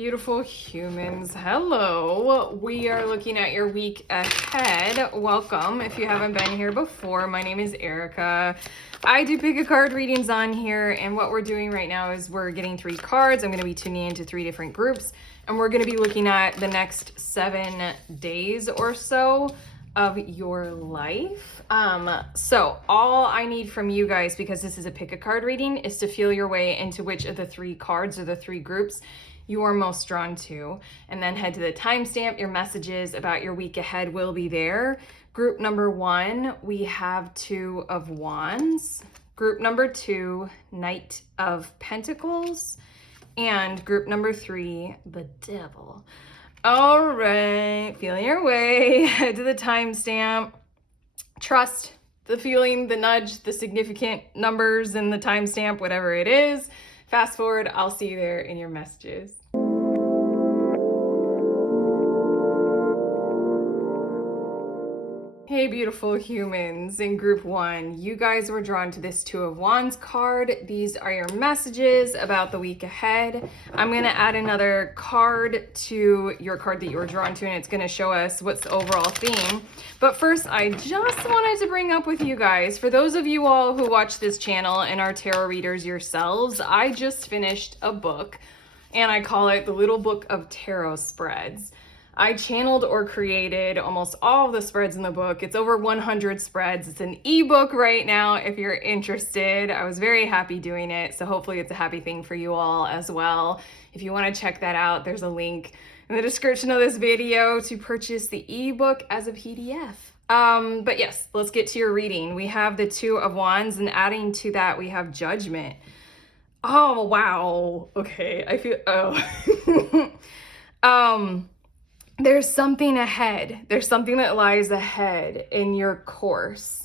Beautiful humans, hello. We are looking at your week ahead. Welcome. If you haven't been here before, my name is Erica. I do pick a card readings on here, and what we're doing right now is we're getting 3 cards. I'm going to be tuning into 3 different groups, and we're going to be looking at the next 7 days or so of your life. So all I need from you guys, because this is a pick a card reading, is to feel your way into which of the 3 cards or the 3 groups you are most drawn to, and then head to the timestamp. Your messages about your week ahead will be there. Group number 1, we have 2 of Wands. Group number 2, Knight of Pentacles. And group number 3, the Devil. All right, feeling your way, head to the timestamp. Trust the feeling, the nudge, the significant numbers and the timestamp, whatever it is. Fast forward, I'll see you there in your messages. Hey, beautiful humans. In group 1, you guys were drawn to this 2 of Wands card. These are your messages about the week ahead. I'm going to add another card to your card that you were drawn to, and it's going to show us what's the overall theme. But first, I just wanted to bring up with you guys, for those of you all who watch this channel and are tarot readers yourselves, I just finished a book, and I call it The Little Book of Tarot Spreads. I channeled or created almost all of the spreads in the book. It's over 100 spreads. It's an ebook right now if you're interested. I was very happy doing it, so hopefully it's a happy thing for you all as well. If you want to check that out, there's a link in the description of this video to purchase the ebook as a PDF. But yes, let's get to your reading. We have the 2 of Wands, and adding to that, we have Judgment. Oh, wow. Okay, I feel, there's something ahead. There's something that lies ahead in your course.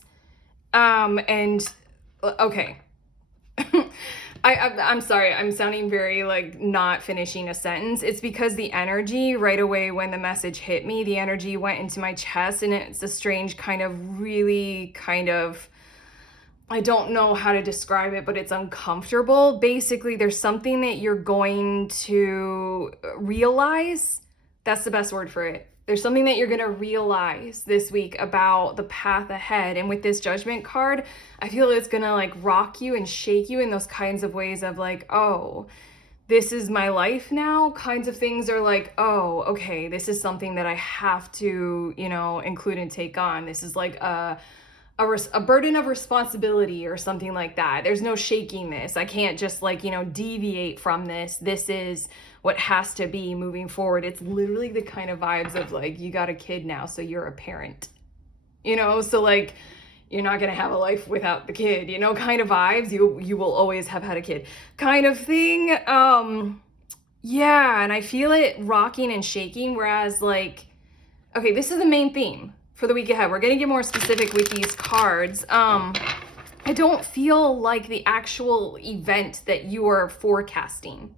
Okay. I'm sorry. I'm sounding very like not finishing a sentence. It's because the energy right away when the message hit me, the energy went into my chest, and it's a strange kind of really kind of, I don't know how to describe it, but it's uncomfortable. Basically, there's something that you're going to realize. That's the best word for it. There's something that you're going to realize this week about the path ahead. And with this Judgment card, I feel it's going to like rock you and shake you in those kinds of ways of like, oh, this is my life now. Kinds of things are like, oh, okay, this is something that I have to, include and take on. This is like a burden of responsibility or something like that. There's no shaking this. I can't just deviate from this. This is what has to be moving forward. It's literally the kind of vibes of like, you got a kid now, so you're a parent, so like, you're not going to have a life without the kid, kind of vibes. You will always have had a kid kind of thing. Yeah. And I feel it rocking and shaking. Whereas like, okay, this is the main theme for the week ahead. We're going to get more specific with these cards. I don't feel like the actual event that you are forecasting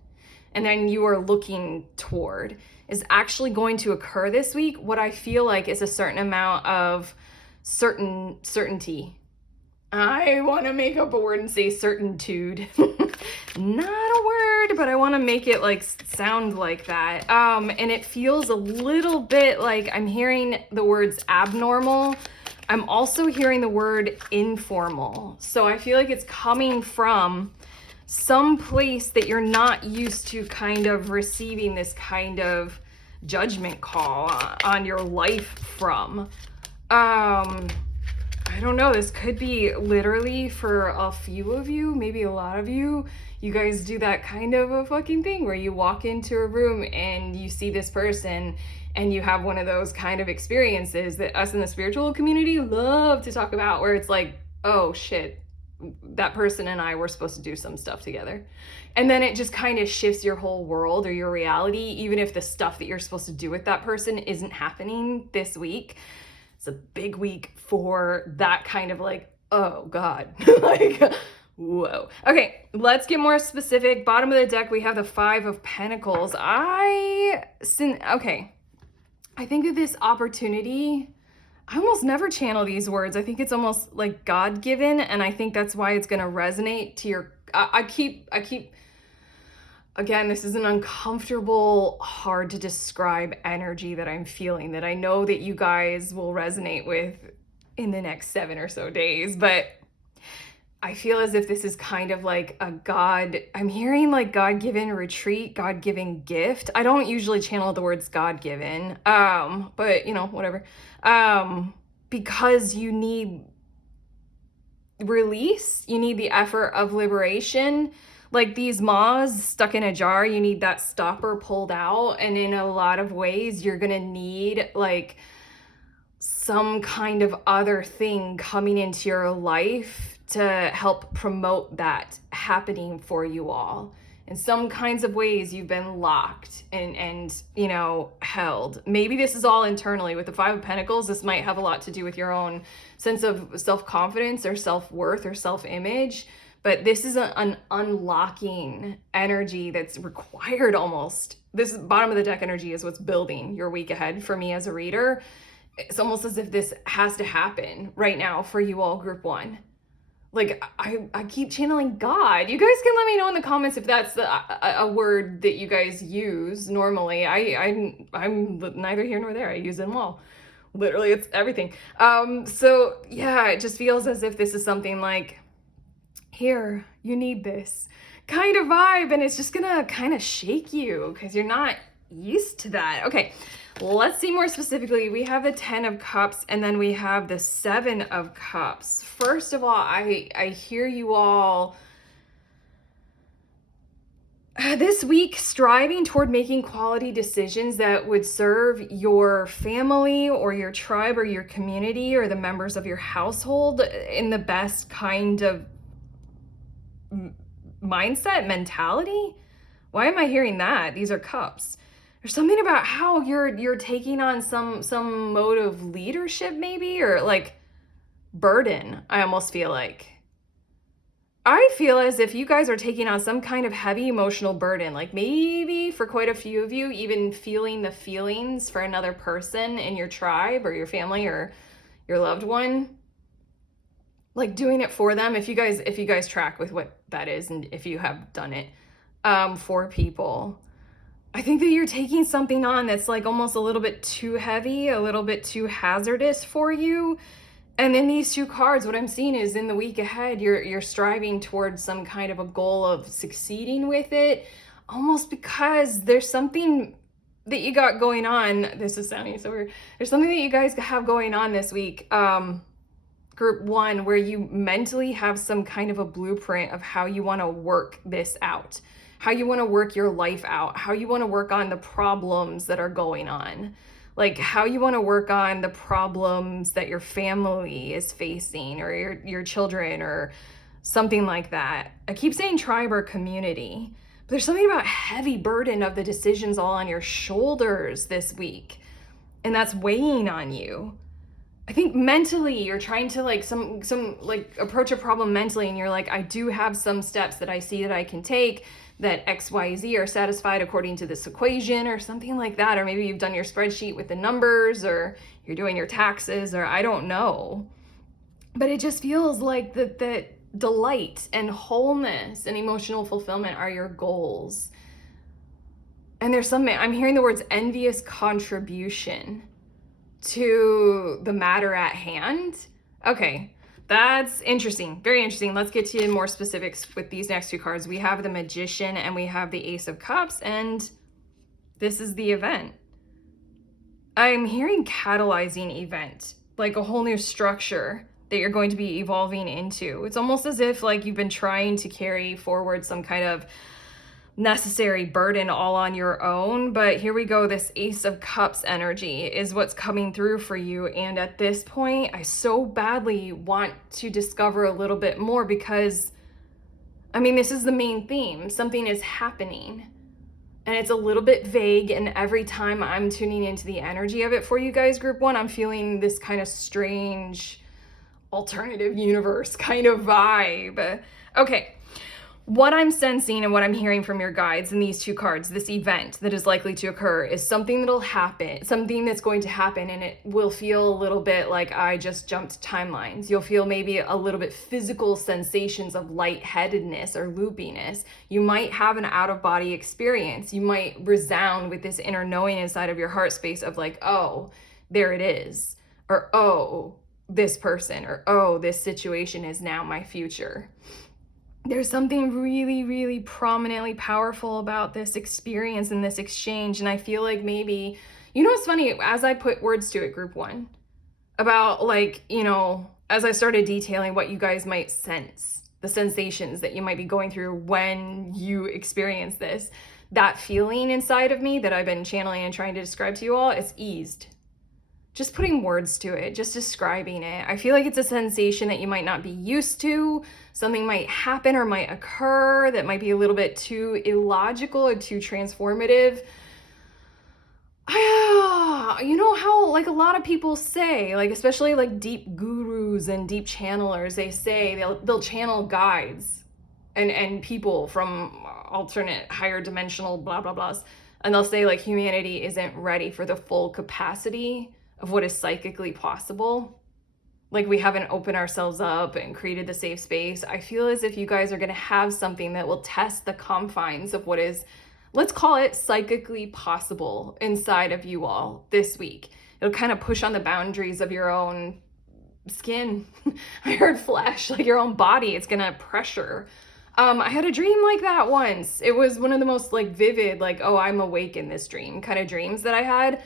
and then you are looking toward is actually going to occur this week. What I feel like is a certain amount of certainty. I want to make up a word and say certitude. Not a word, but I want to make it like sound like that. And it feels a little bit like I'm hearing the words abnormal. I'm also hearing the word informal. So I feel like it's coming from some place that you're not used to kind of receiving this kind of judgment call on your life from. I don't know, this could be literally for a few of you, maybe a lot of you. You guys do that kind of a fucking thing where you walk into a room and you see this person and you have one of those kind of experiences that us in the spiritual community love to talk about, where it's like, oh shit, that person and I were supposed to do some stuff together. And then it just kind of shifts your whole world or your reality, even if the stuff that you're supposed to do with that person isn't happening this week. It's a big week for that kind of like, oh God, like, whoa. Okay, let's get more specific. Bottom of the deck, we have the 5 of Pentacles. I think of this opportunity, I almost never channel these words. I think it's almost like God-given, and I think that's why it's going to resonate to your, I keep again, this is an uncomfortable, hard to describe energy that I'm feeling that I know that you guys will resonate with in the next 7 or so days. But I feel as if this is kind of like a I'm hearing like God-given retreat, God-given gift. I don't usually channel the words God-given, but you know, whatever. Because you need release, you need the effort of liberation. Like these moths stuck in a jar, you need that stopper pulled out. And in a lot of ways, you're gonna need like some kind of other thing coming into your life to help promote that happening for you all. In some kinds of ways, you've been locked and you know, held. Maybe this is all internally. With the Five of Pentacles, this might have a lot to do with your own sense of self-confidence or self-worth or self-image. But this is an unlocking energy that's required almost. This bottom of the deck energy is what's building your week ahead for me as a reader. It's almost as if this has to happen right now for you all, group one. Like, I keep channeling God. You guys can let me know in the comments if that's a word that you guys use normally. I'm neither here nor there. I use them all. Literally, it's everything. So yeah, it just feels as if this is something like, here, you need this kind of vibe, and it's just gonna kind of shake you because you're not used to that. Okay, let's see more specifically. We have the 10 of Cups, and then we have the 7 of Cups. First of all, I hear you all this week striving toward making quality decisions that would serve your family or your tribe or your community or the members of your household in the best kind of mindset, mentality. Why am I hearing that? These are cups. There's something about how you're taking on some mode of leadership, maybe, or like burden. I almost feel like I feel as if you guys are taking on some kind of heavy emotional burden, like maybe for quite a few of you, even feeling the feelings for another person in your tribe or your family or your loved one, like doing it for them. If you guys track with what that is, and if you have done it for people, I think that you're taking something on that's like almost a little bit too heavy, a little bit too hazardous for you. And then these two cards, what I'm seeing is in the week ahead, you're striving towards some kind of a goal of succeeding with it, almost because there's something that you got going on. This is sounding so weird. There's something that you guys have going on this week, group one, where you mentally have some kind of a blueprint of how you want to work this out, how you want to work your life out, how you want to work on the problems that are going on, like how you want to work on the problems that your family is facing or your children or something like that. I keep saying tribe or community, but there's something about heavy burden of the decisions all on your shoulders this week, and that's weighing on you. I think mentally you're trying to like some like approach a problem mentally, and you're like, I do have some steps that I see that I can take that XYZ are satisfied according to this equation or something like that. Or maybe you've done your spreadsheet with the numbers, or you're doing your taxes, or I don't know. But it just feels like that delight and wholeness and emotional fulfillment are your goals. And there's something, I'm hearing the words envious contribution to the matter at hand. Okay, that's interesting. Very interesting. Let's get to more specifics with these next two cards. We have the Magician and we have the Ace of Cups, and this is the event. I'm hearing catalyzing event, like a whole new structure that you're going to be evolving into. It's almost as if like you've been trying to carry forward some kind of necessary burden all on your own, but here we go. This Ace of Cups energy is what's coming through for you, and at this point I so badly want to discover a little bit more, because I mean, this is the main theme. Something is happening and it's a little bit vague, and every time I'm tuning into the energy of it for you guys, group one, I'm feeling this kind of strange alternative universe kind of vibe. Okay, what I'm sensing and what I'm hearing from your guides in these two cards, this event that is likely to occur, is something that'll happen, something that's going to happen, and it will feel a little bit like I just jumped timelines. You'll feel maybe a little bit physical sensations of lightheadedness or loopiness. You might have an out-of-body experience. You might resound with this inner knowing inside of your heart space of like, oh, there it is, or oh, this person, or oh, this situation is now my future. There's something really, really prominently powerful about this experience and this exchange. And I feel like maybe, you know, it's funny, as I put words to it, group one, about like, you know, as I started detailing what you guys might sense, the sensations that you might be going through when you experience this, that feeling inside of me that I've been channeling and trying to describe to you all, it's eased. Just putting words to it, just describing it. I feel like it's a sensation that you might not be used to. Something might happen or might occur that might be a little bit too illogical or too transformative. You know how like a lot of people say, like especially like deep gurus and deep channelers, they say they'll channel guides and people from alternate higher dimensional blah blah blahs, and they'll say like humanity isn't ready for the full capacity of what is psychically possible. Like we haven't opened ourselves up and created the safe space. I feel as if you guys are going to have something that will test the confines of what is, let's call it psychically possible inside of you all this week. It'll kind of push on the boundaries of your own skin. I heard flesh, like your own body. It's going to pressure. I had a dream like that once. It was one of the most like vivid, like, oh, I'm awake in this dream kind of dreams that I had.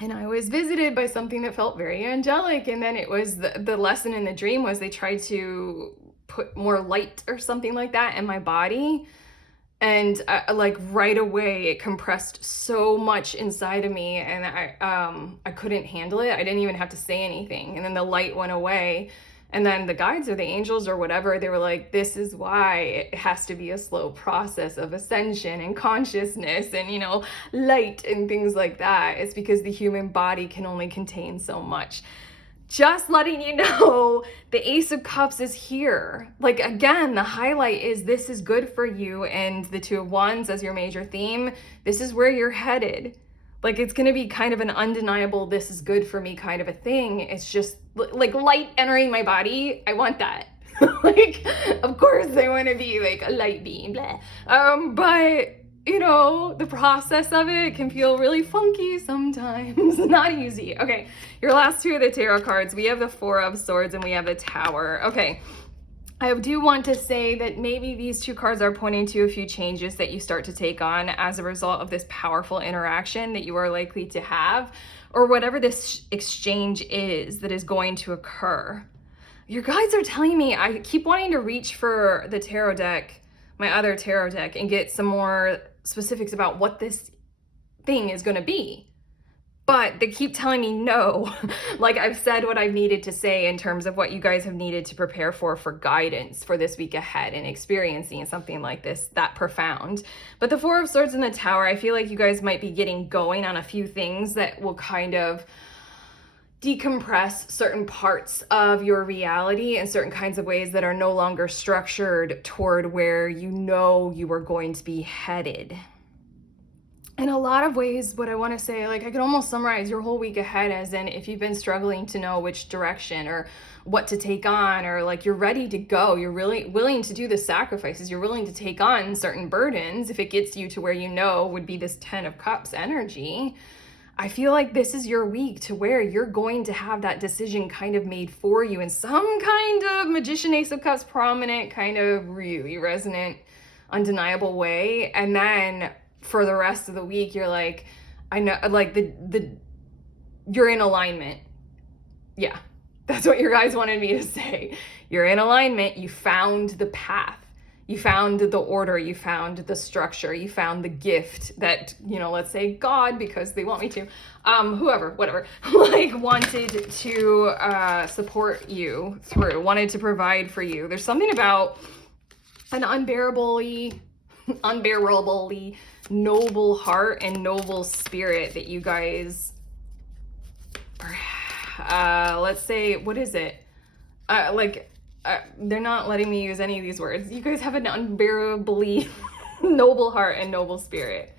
And I was visited by something that felt very angelic. And then it was the lesson in the dream was they tried to put more light or something like that in my body. And like right away, it compressed so much inside of me, and I couldn't handle it. I didn't even have to say anything. And then the light went away. And then the guides or the angels or whatever, they were like, this is why it has to be a slow process of ascension and consciousness and, you know, light and things like that. It's because the human body can only contain so much. Just letting you know, the Ace of Cups is here. Like, again, the highlight is this is good for you, and the Two of Wands as your major theme, this is where you're headed. Like, it's going to be kind of an undeniable, this is good for me kind of a thing. It's just like light entering my body. I want that. Like, of course I want to be like a light beam, blah. But you know, the process of it can feel really funky sometimes. Not easy. Okay, your last two of the tarot cards, we have the Four of Swords and we have the Tower. Okay, I do want to say that maybe these two cards are pointing to a few changes that you start to take on as a result of this powerful interaction that you are likely to have, or whatever this exchange is that is going to occur. Your guides are telling me, I keep wanting to reach for the tarot deck, my other tarot deck, and get some more specifics about what this thing is going to be. But they keep telling me no. Like, I've said what I've needed to say in terms of what you guys have needed to prepare for guidance for this week ahead and experiencing something like this, that profound. But the Four of Swords and the Tower, I feel like you guys might be getting going on a few things that will kind of decompress certain parts of your reality in certain kinds of ways that are no longer structured toward where you know you are going to be headed. In a lot of ways, what I want to say, like I could almost summarize your whole week ahead as in if you've been struggling to know which direction or what to take on, or like you're ready to go, you're really willing to do the sacrifices, you're willing to take on certain burdens if it gets you to where you know would be this 10 of Cups energy. I feel like this is your week to where you're going to have that decision kind of made for you in some kind of Magician, Ace of Cups, prominent, kind of really resonant, undeniable way. And then for the rest of the week, you're like, I know, like you're in alignment. Yeah, that's what your guys wanted me to say. You're in alignment. You found the path. You found the order, you found the structure, you found the gift that, you know, let's say God, because they want me to, whoever, whatever, like wanted to support you through, wanted to provide for you. There's something about an unbearably noble heart and noble spirit that you guys are, let's say, what is it? Like, they're not letting me use any of these words. You guys have an unbearably noble heart and noble spirit.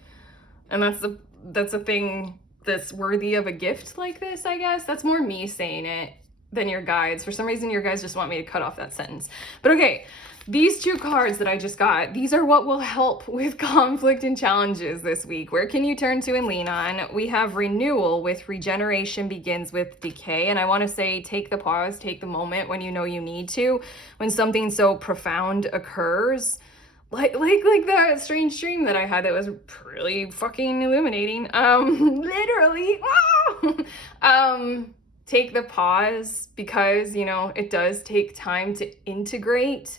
And that's a thing that's worthy of a gift like this, I guess. That's more me saying it than your guides. For some reason, your guides just want me to cut off that sentence. But okay, these two cards that I just got, these are what will help with conflict and challenges this week. Where can you turn to and lean on? We have renewal with regeneration begins with decay. And I want to say, take the pause, take the moment when you know you need to. When something so profound occurs, like the strange dream that I had that was really fucking illuminating. Literally. Take the pause, because, you know, it does take time to integrate.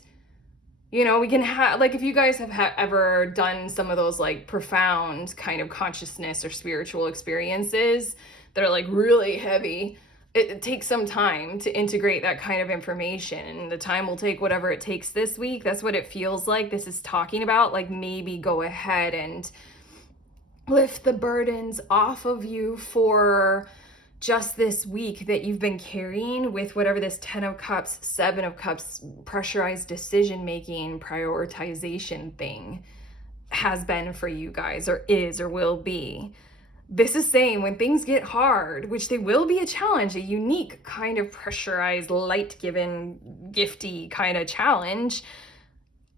You know, we can have, like, if you guys have ever done some of those, like, profound kind of consciousness or spiritual experiences that are, like, really heavy, it takes some time to integrate that kind of information. And the time will take whatever it takes this week. That's what it feels like this is talking about. Like, maybe go ahead and lift the burdens off of you for just this week that you've been carrying with whatever this 10 of Cups, 7 of Cups, pressurized decision-making, prioritization thing has been for you guys, or is, or will be. This is saying when things get hard, which they will be a challenge, a unique kind of pressurized, light-given, gifty kind of challenge,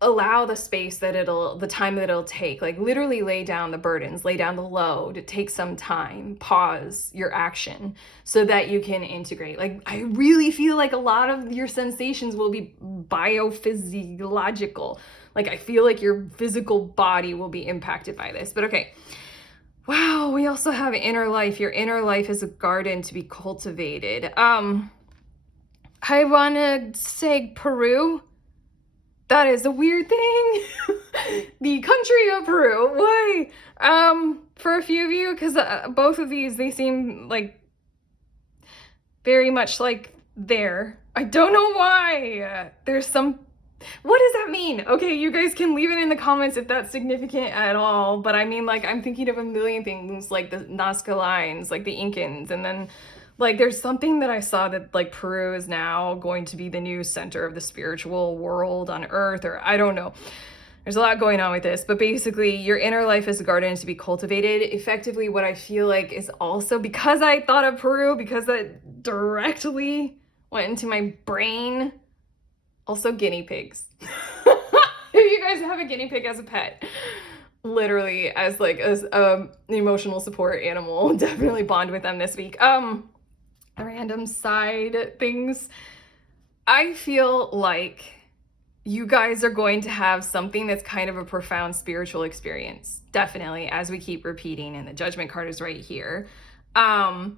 allow the space that the time that it'll take. Like, literally lay down the burdens, lay down the load, take some time, pause your action so that you can integrate. Like, I really feel like a lot of your sensations will be biophysiological. Like, I feel like your physical body will be impacted by this. But okay. Wow, we also have inner life. Your inner life is a garden to be cultivated. I want to say Peru. That is a weird thing. The country of Peru. Why? For a few of you, because both of these, they seem like very much like there. I don't know why. There's some... What does that mean? Okay, you guys can leave it in the comments if that's significant at all. But I mean, like, I'm thinking of a million things, like the Nazca lines, like the Incans, and then... Like, there's something that I saw that, like, Peru is now going to be the new center of the spiritual world on Earth, or I don't know. There's a lot going on with this, but basically, your inner life is a garden to be cultivated. Effectively, what I feel like is also, because I thought of Peru, because that directly went into my brain, also guinea pigs. If you guys have a guinea pig as a pet, literally as an emotional support animal, definitely bond with them this week. Random side things. I feel like you guys are going to have something that's kind of a profound spiritual experience. Definitely, as we keep repeating, and the Judgment card is right here. I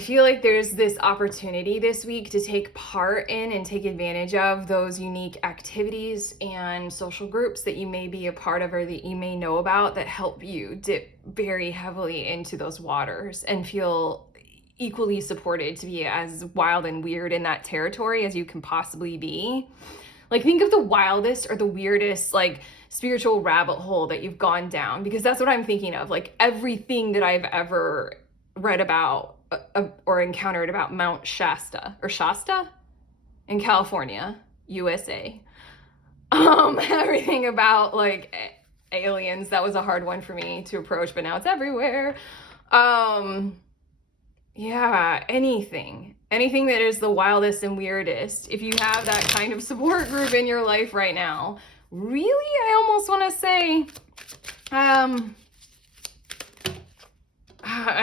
feel like there's this opportunity this week to take part in and take advantage of those unique activities and social groups that you may be a part of or that you may know about that help you dip very heavily into those waters and feel equally supported to be as wild and weird in that territory as you can possibly be. Like, think of the wildest or the weirdest, like, spiritual rabbit hole that you've gone down, because that's what I'm thinking of. Like, everything that I've ever read about or encountered about Mount Shasta in California, USA. Everything about, like, aliens, that was a hard one for me to approach, but now it's everywhere. Yeah, anything that is the wildest and weirdest. If you have that kind of support group in your life right now, really, I almost want to say, I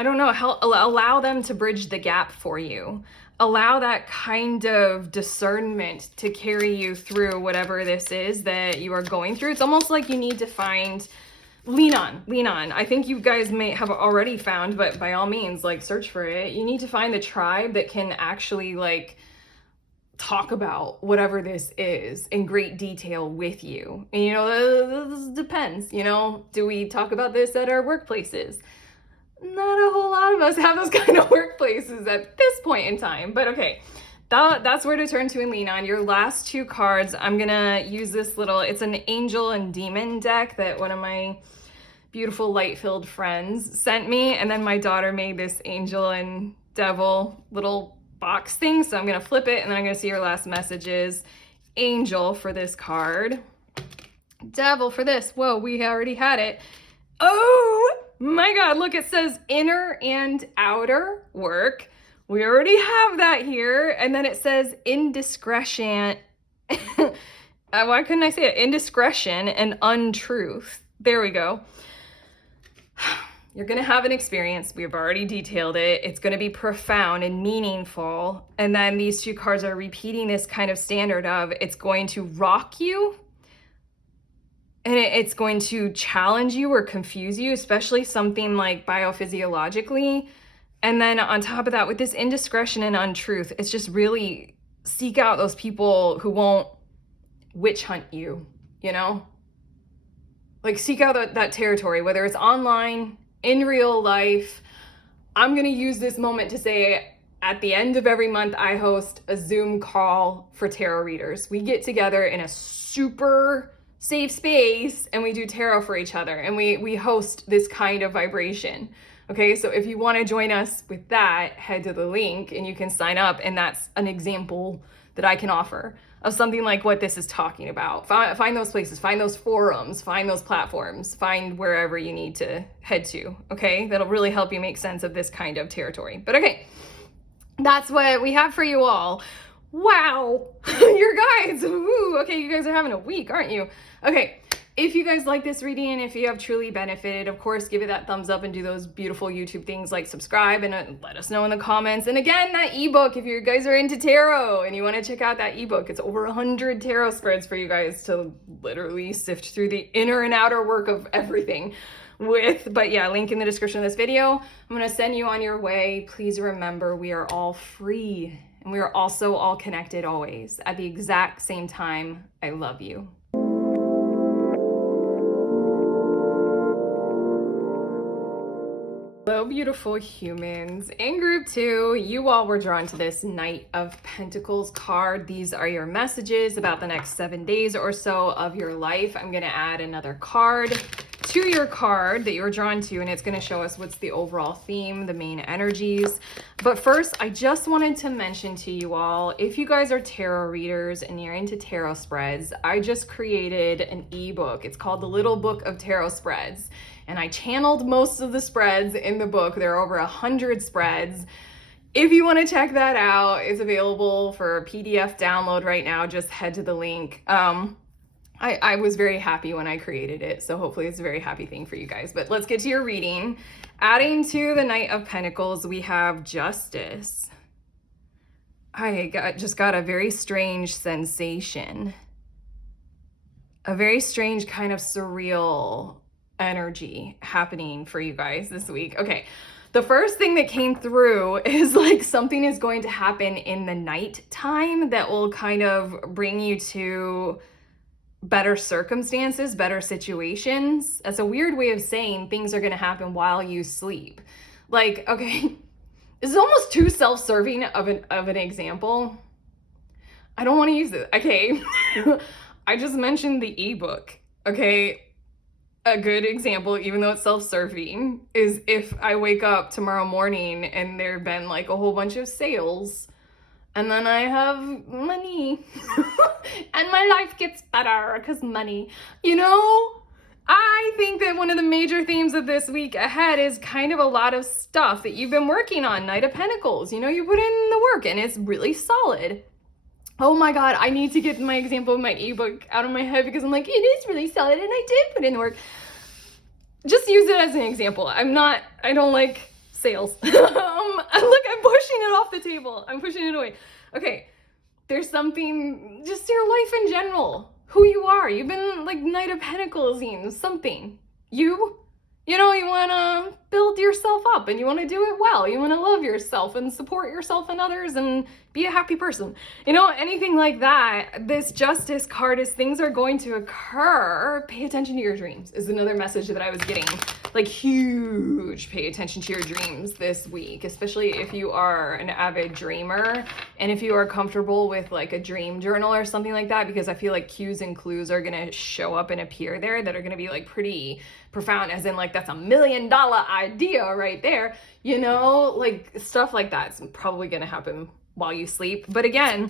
don't know, allow them to bridge the gap for you. Allow that kind of discernment to carry you through whatever this is that you are going through. It's almost like you need to find... Lean on. I think you guys may have already found, but by all means, like, search for it. You need to find the tribe that can actually, like, talk about whatever this is in great detail with you. And, you know, this depends, you know, do we talk about this at our workplaces? Not a whole lot of us have those kind of workplaces at this point in time, but okay. That's where to turn to and lean on. Your last two cards, I'm gonna use this little, it's an angel and demon deck that one of my beautiful light-filled friends sent me, and then my daughter made this angel and devil little box thing. So I'm going to flip it and then I'm going to see your last messages. Angel for this card. Devil for this. Whoa, we already had it. Oh my God, look, it says inner and outer work. We already have that here. And then it says indiscretion. Why couldn't I say it? Indiscretion and untruth. There we go. You're going to have an experience. We've already detailed it. It's going to be profound and meaningful. And then these two cards are repeating this kind of standard of it's going to rock you and it's going to challenge you or confuse you, especially something like biophysiologically. And then on top of that, with this indiscretion and untruth, it's just really seek out those people who won't witch hunt you, you know? Like seek out that territory, whether it's online, in real life. I'm going to use this moment to say at the end of every month, I host a Zoom call for tarot readers. We get together in a super safe space and we do tarot for each other and we host this kind of vibration. Okay, so if you want to join us with that, head to the link and you can sign up, and that's an example that I can offer of something like what this is talking about. Find those places, find those forums, find those platforms, find wherever you need to head to, okay? That'll really help you make sense of this kind of territory. But okay, that's what we have for you all. Wow, your guides, ooh, okay, you guys are having a week, aren't you? Okay, if you guys like this reading and if you have truly benefited, of course, give it that thumbs up and do those beautiful YouTube things like subscribe and let us know in the comments. And again, that ebook, if you guys are into tarot and you want to check out that ebook, it's over 100 tarot spreads for you guys to literally sift through the inner and outer work of everything with. But yeah, link in the description of this video. I'm going to send you on your way. Please remember, we are all free and we are also all connected always at the exact same time. I love you. Hello, beautiful humans. In group 2, you all were drawn to this Knight of Pentacles card. These are your messages about the next 7 days or so of your life. I'm going to add another card to your card that you were drawn to, and it's going to show us what's the overall theme, the main energies. But first, I just wanted to mention to you all, if you guys are tarot readers and you're into tarot spreads, I just created an ebook. It's called The Little Book of Tarot Spreads. And I channeled most of the spreads in the book. There are over 100 spreads. If you want to check that out, it's available for PDF download right now. Just head to the link. I was very happy when I created it, so hopefully it's a very happy thing for you guys. But let's get to your reading. Adding to the Knight of Pentacles, we have Justice. I just got a very strange sensation. A very strange kind of surreal energy happening for you guys this week. Okay, the first thing that came through is like something is going to happen in the night time that will kind of bring you to better circumstances, better situations. That's a weird way of saying things are going to happen while you sleep. Like, okay, this is almost too self-serving of an example. I don't want to use it. Okay, I just mentioned the ebook. Okay, a good example, even though it's self-serving, is if I wake up tomorrow morning and there have been like a whole bunch of sales and then I have money and my life gets better because money, you know? I think that one of the major themes of this week ahead is kind of a lot of stuff that you've been working on, Knight of Pentacles. You know, you put in the work and it's really solid. Oh my God, I need to get my example of my ebook out of my head because I'm like, it is really solid and I did put in the work. Just use it as an example. I don't like sales. Look, I'm pushing it off the table. I'm pushing it away. Okay, there's something, just your life in general, who you are. You've been like Knight of Pentacles, something. You know, you want to build yourself up and you want to do it well. You want to love yourself and support yourself and others and be a happy person. You know, anything like that. This Justice card is things are going to occur. Pay attention to your dreams is another message that I was getting. Like huge, pay attention to your dreams this week, especially if you are an avid dreamer and if you are comfortable with like a dream journal or something like that, because I feel like cues and clues are going to show up and appear there that are going to be like pretty profound, as in like that's $1 million idea right there, you know, like stuff like that's probably going to happen while you sleep. But again,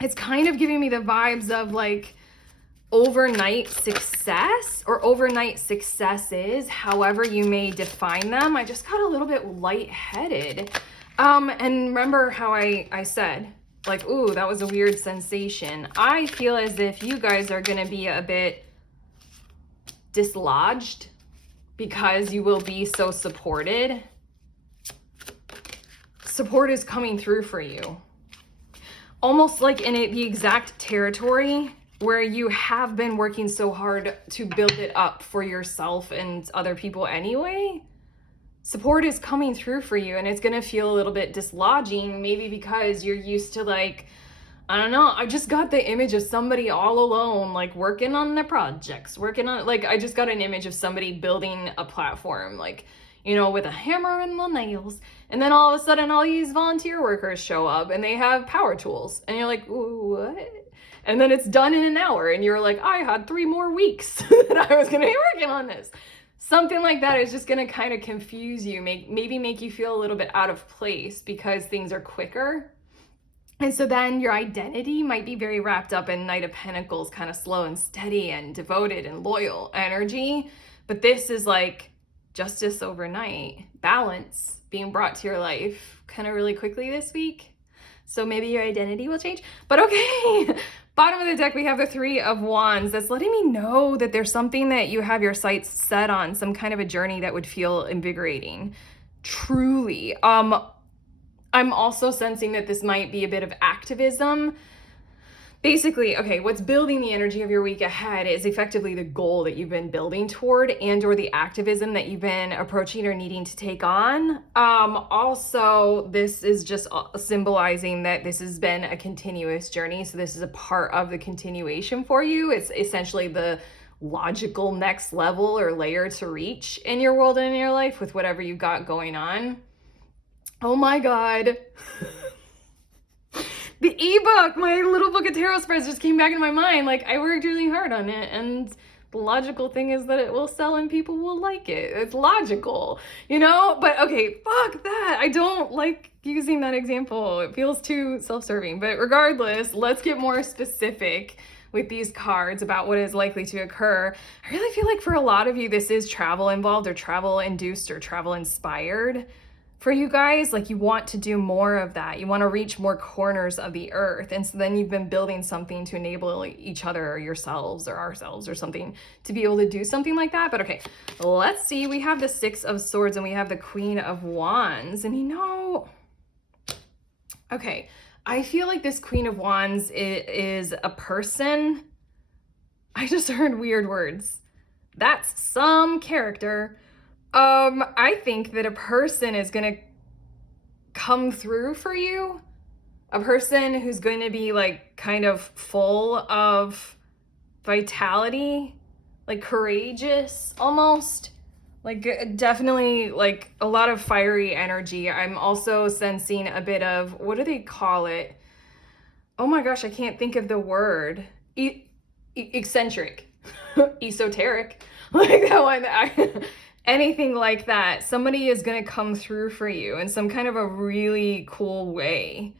it's kind of giving me the vibes of like overnight success or overnight successes, however you may define them. I just got a little bit lightheaded. And remember how I said, like, ooh, that was a weird sensation. I feel as if you guys are going to be a bit dislodged because you will be so supported. Support is coming through for you. Almost like in the exact territory where you have been working so hard to build it up for yourself and other people anyway. Support is coming through for you, and it's going to feel a little bit dislodging, maybe because you're used to like, I don't know, I just got the image of somebody all alone, like working on their projects, I just got an image of somebody building a platform, like, you know, with a hammer and the nails. And then all of a sudden all these volunteer workers show up and they have power tools. And you're like, ooh, what? And then it's done in an hour. And you're like, I had 3 more weeks that I was going to be working on this. Something like that is just going to kind of confuse you, maybe make you feel a little bit out of place because things are quicker. And so then your identity might be very wrapped up in Knight of Pentacles, kind of slow and steady and devoted and loyal energy. But this is like justice overnight, balance being brought to your life kind of really quickly this week. So maybe your identity will change. But okay, bottom of the deck, we have the 3 of Wands. That's letting me know that there's something that you have your sights set on, some kind of a journey that would feel invigorating. Truly. I'm also sensing that this might be a bit of activism. Basically, okay, what's building the energy of your week ahead is effectively the goal that you've been building toward and or the activism that you've been approaching or needing to take on. Also, this is just symbolizing that this has been a continuous journey. So this is a part of the continuation for you. It's essentially the logical next level or layer to reach in your world and in your life with whatever you've got going on. Oh my God. The ebook, my little book of tarot spreads just came back in my mind. Like, I worked really hard on it, and the logical thing is that it will sell and people will like it. It's logical, you know? But okay, fuck that. I don't like using that example. It feels too self-serving. But regardless, let's get more specific with these cards about what is likely to occur. I really feel like for a lot of you, this is travel involved or travel induced or travel inspired. For you guys, like you want to do more of that. You want to reach more corners of the earth. And so then you've been building something to enable each other or yourselves or ourselves or something to be able to do something like that. But okay, let's see. We have the 6 of Swords and we have the Queen of Wands. And you know, okay, I feel like this Queen of Wands is a person. I just heard weird words. That's some character. I think that a person is going to come through for you. A person who's going to be like kind of full of vitality, like courageous almost. Like definitely like a lot of fiery energy. I'm also sensing a bit of, what do they call it? Oh my gosh, I can't think of the word. Eccentric. Esoteric. Like that one. Anything like that, somebody is going to come through for you in some kind of a really cool way.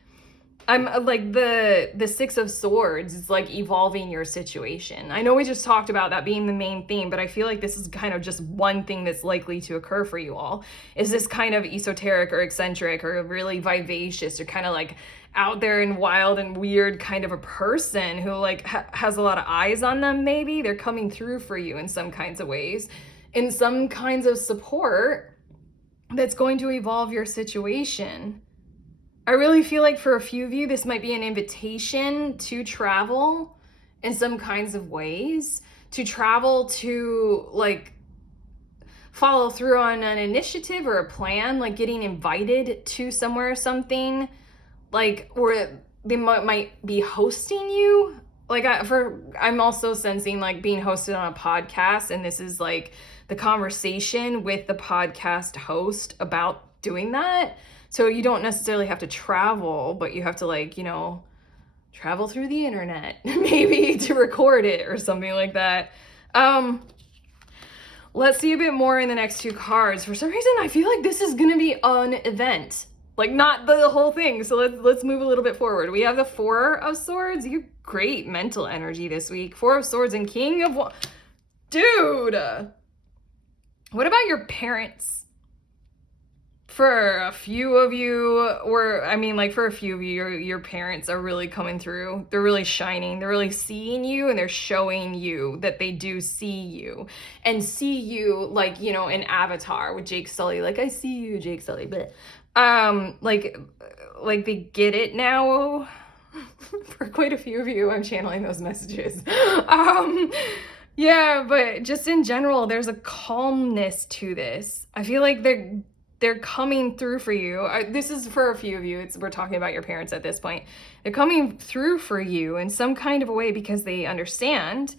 I'm like the 6 of Swords is like evolving your situation. I know we just talked about that being the main theme, but I feel like this is kind of just one thing that's likely to occur for you all. Is this kind of esoteric or eccentric or really vivacious or kind of like out there and wild and weird kind of a person who like has a lot of eyes on them maybe? They're coming through for you in some kinds of ways. In some kinds of support that's going to evolve your situation. I really feel like for a few of you, this might be an invitation to travel in some kinds of ways, to travel to like follow through on an initiative or a plan, like getting invited to somewhere or something, like where they might be hosting you. Like I'm also sensing like being hosted on a podcast, and this is like the conversation with the podcast host about doing that. So you don't necessarily have to travel, but you have to like, you know, travel through the internet maybe to record it or something like that. Let's see a bit more in the next 2 cards. For some reason, I feel like this is going to be an event. Like not the whole thing. So let's move a little bit forward. We have the Four of Swords. You great mental energy this week. Four of Swords and King of Wands. Dude, what about your parents? For a few of you, or I mean, like for a few of you, your parents are really coming through. They're really shining. They're really seeing you, and they're showing you that they do see you, and see you like, you know, in Avatar with Jake Sully. Like, I see you, Jake Sully, but like they get it now. For quite a few of you, I'm channeling those messages. Yeah, but just in general, there's a calmness to this. I feel like they're coming through for you. This is for a few of you. We're talking about your parents at this point. They're coming through for you in some kind of a way because they understand.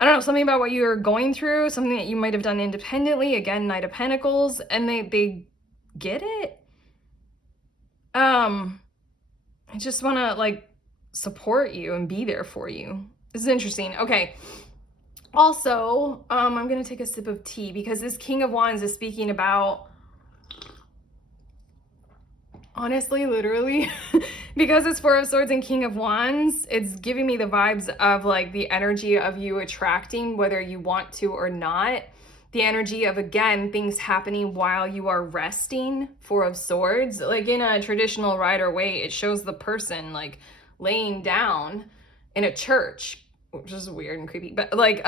I don't know, something about what you're going through, something that you might have done independently. Again, Knight of Pentacles, and they get it. I just want to like support you and be there for you. This is interesting. Okay. Also, I'm going to take a sip of tea because this King of Wands is speaking about, honestly, literally, because it's Four of Swords and King of Wands, it's giving me the vibes of like the energy of you attracting, whether you want to or not. The energy of, again, things happening while you are resting. Four of Swords, like in a traditional Rider Waite, it shows the person like laying down in a church, which is weird and creepy, but like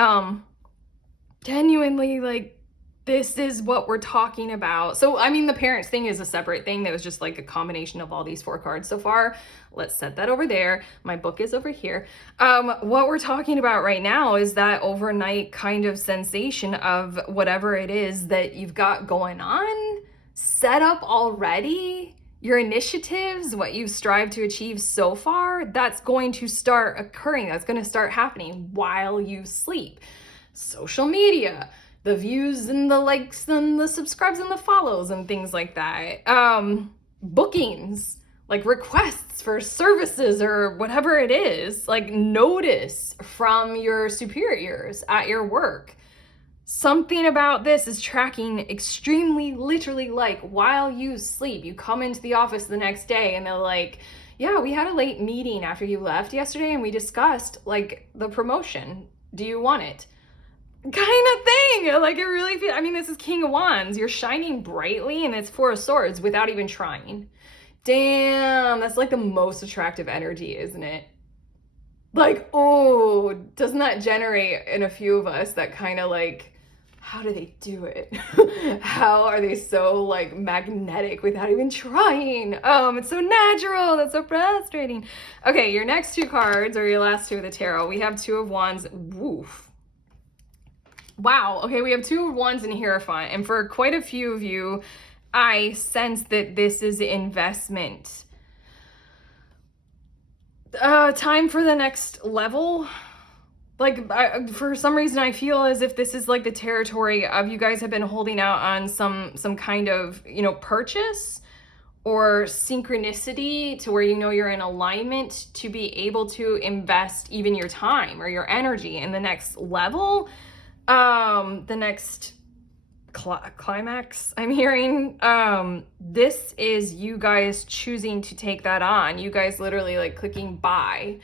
genuinely, like, this is what we're talking about. So I mean, the parents thing is a separate thing. That was just like a combination of all these 4 cards so far. Let's set that over there. My book is over here. What we're talking about right now is that overnight kind of sensation of whatever it is that you've got going on, set up already. Your initiatives, what you strive to achieve so far, that's going to start occurring. That's going to start happening while you sleep. Social media, the views and the likes and the subscribes and the follows and things like that. Bookings, like requests for services or whatever it is, like notice from your superiors at your work. Something about this is tracking extremely literally, like while you sleep. You come into the office the next day and they're like, yeah, we had a late meeting after you left yesterday and we discussed like the promotion. Do you want it? Kind of thing. Like, it really feels, I mean, this is King of Wands. You're shining brightly and it's Four of Swords without even trying. Damn, that's like the most attractive energy, isn't it? Like, oh, doesn't that generate in a few of us that kind of like, how do they do it? How are they so like magnetic without even trying? It's so natural. That's so frustrating. Okay, your next 2 cards, or your last 2 of the tarot, we have 2 of Wands. Woof. Wow. Okay, we have 2 of Wands and Hierophant. And for quite a few of you, I sense that this is investment. Time for the next level. Like, for some reason, I feel as if this is like the territory of you guys have been holding out on some kind of, you know, purchase or synchronicity to where you know you're in alignment to be able to invest even your time or your energy in the next level. The next climax I'm hearing, this is you guys choosing to take that on. You guys literally like clicking buy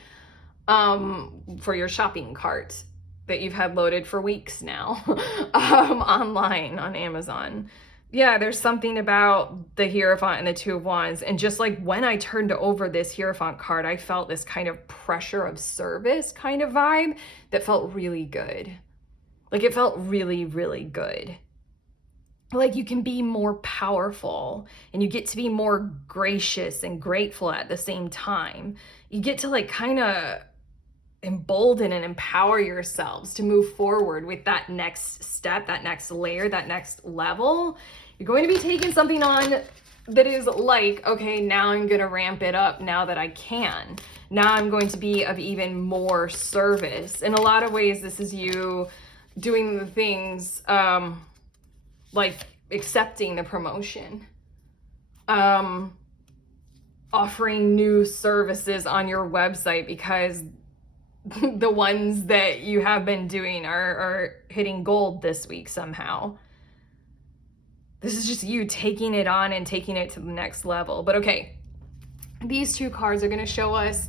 for your shopping cart that you've had loaded for weeks now online on Amazon. Yeah, there's something about the Hierophant and the 2 of Wands, and just like when I turned over this Hierophant card, I felt this kind of pressure of service kind of vibe that felt really good. Like, it felt really, really good. Like, you can be more powerful and you get to be more gracious and grateful at the same time. You get to like kind of embolden and empower yourselves to move forward with that next step, that next layer, that next level. You're going to be taking something on that is like, okay, now I'm going to ramp it up now that I can. Now I'm going to be of even more service. In a lot of ways, this is you doing the things like accepting the promotion, offering new services on your website because the ones that you have been doing are hitting gold this week somehow. This is just you taking it on and taking it to the next level. But okay, these two cards are going to show us,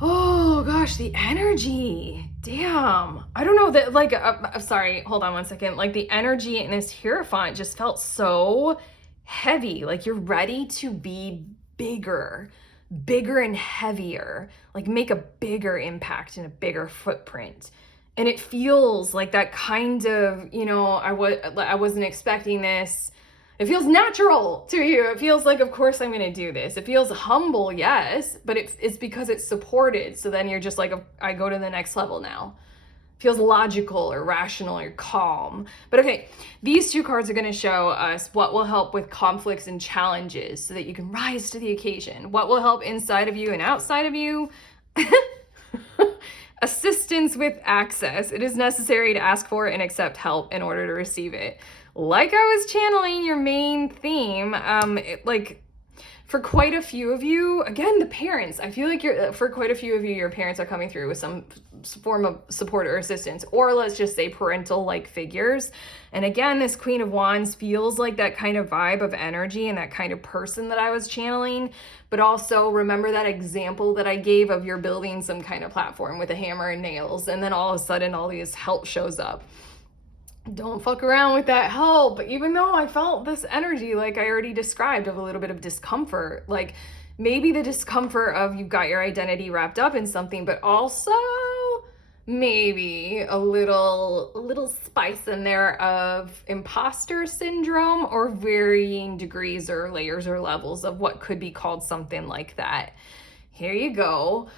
oh gosh, the energy. Damn. I don't know that, like, sorry, hold on one second. Like, the energy in this Hierophant just felt so heavy. Like, you're ready to be bigger and heavier, like make a bigger impact and a bigger footprint. And it feels like that kind of, you know, I wasn't expecting this. It feels natural to you. It feels like, of course I'm going to do this. It feels humble, yes, but it's because it's supported. So then you're just like, I go to the next level now. Feels logical or rational or calm. But okay, these two cards are going to show us what will help with conflicts and challenges so that you can rise to the occasion. What will help inside of you and outside of you. Assistance with access. It is necessary to ask for and accept help in order to receive it. Like I was channeling your main theme, for quite a few of you, again, the parents, I feel like for quite a few of you, your parents are coming through with some form of support or assistance, or let's just say parental-like figures. And again, this Queen of Wands feels like that kind of vibe of energy and that kind of person that I was channeling. But also remember that example that I gave of you're building some kind of platform with a hammer and nails, and then all of a sudden all these help shows up. Don't fuck around with that help. Even though I felt this energy, like I already described, of a little bit of discomfort, like maybe the discomfort of you've got your identity wrapped up in something, but also maybe a little spice in there of imposter syndrome, or varying degrees or layers or levels of what could be called something like that. Here you go.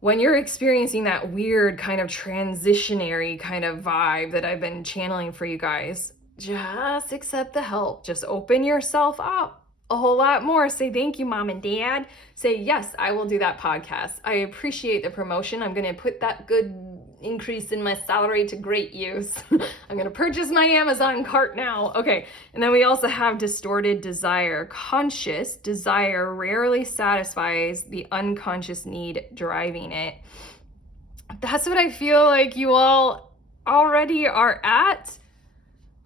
When you're experiencing that weird kind of transitionary kind of vibe that I've been channeling for you guys, just accept the help. Just open yourself up a whole lot more. Say thank you, mom and dad. Say, yes, I will do that podcast. I appreciate the promotion. I'm going to put that good increase in my salary to great use. I'm going to purchase my Amazon cart now. Okay. And then we also have distorted desire. Conscious desire rarely satisfies the unconscious need driving it. That's what I feel like you all already are at.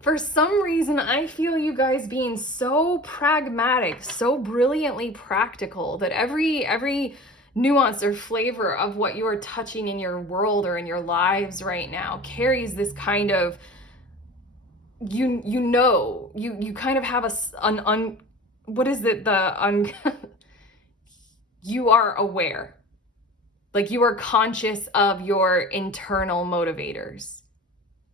For some reason, I feel you guys being so pragmatic, so brilliantly practical, that every nuance or flavor of what you are touching in your world or in your lives right now carries this kind of, you kind of have you are aware. Like, you are conscious of your internal motivators.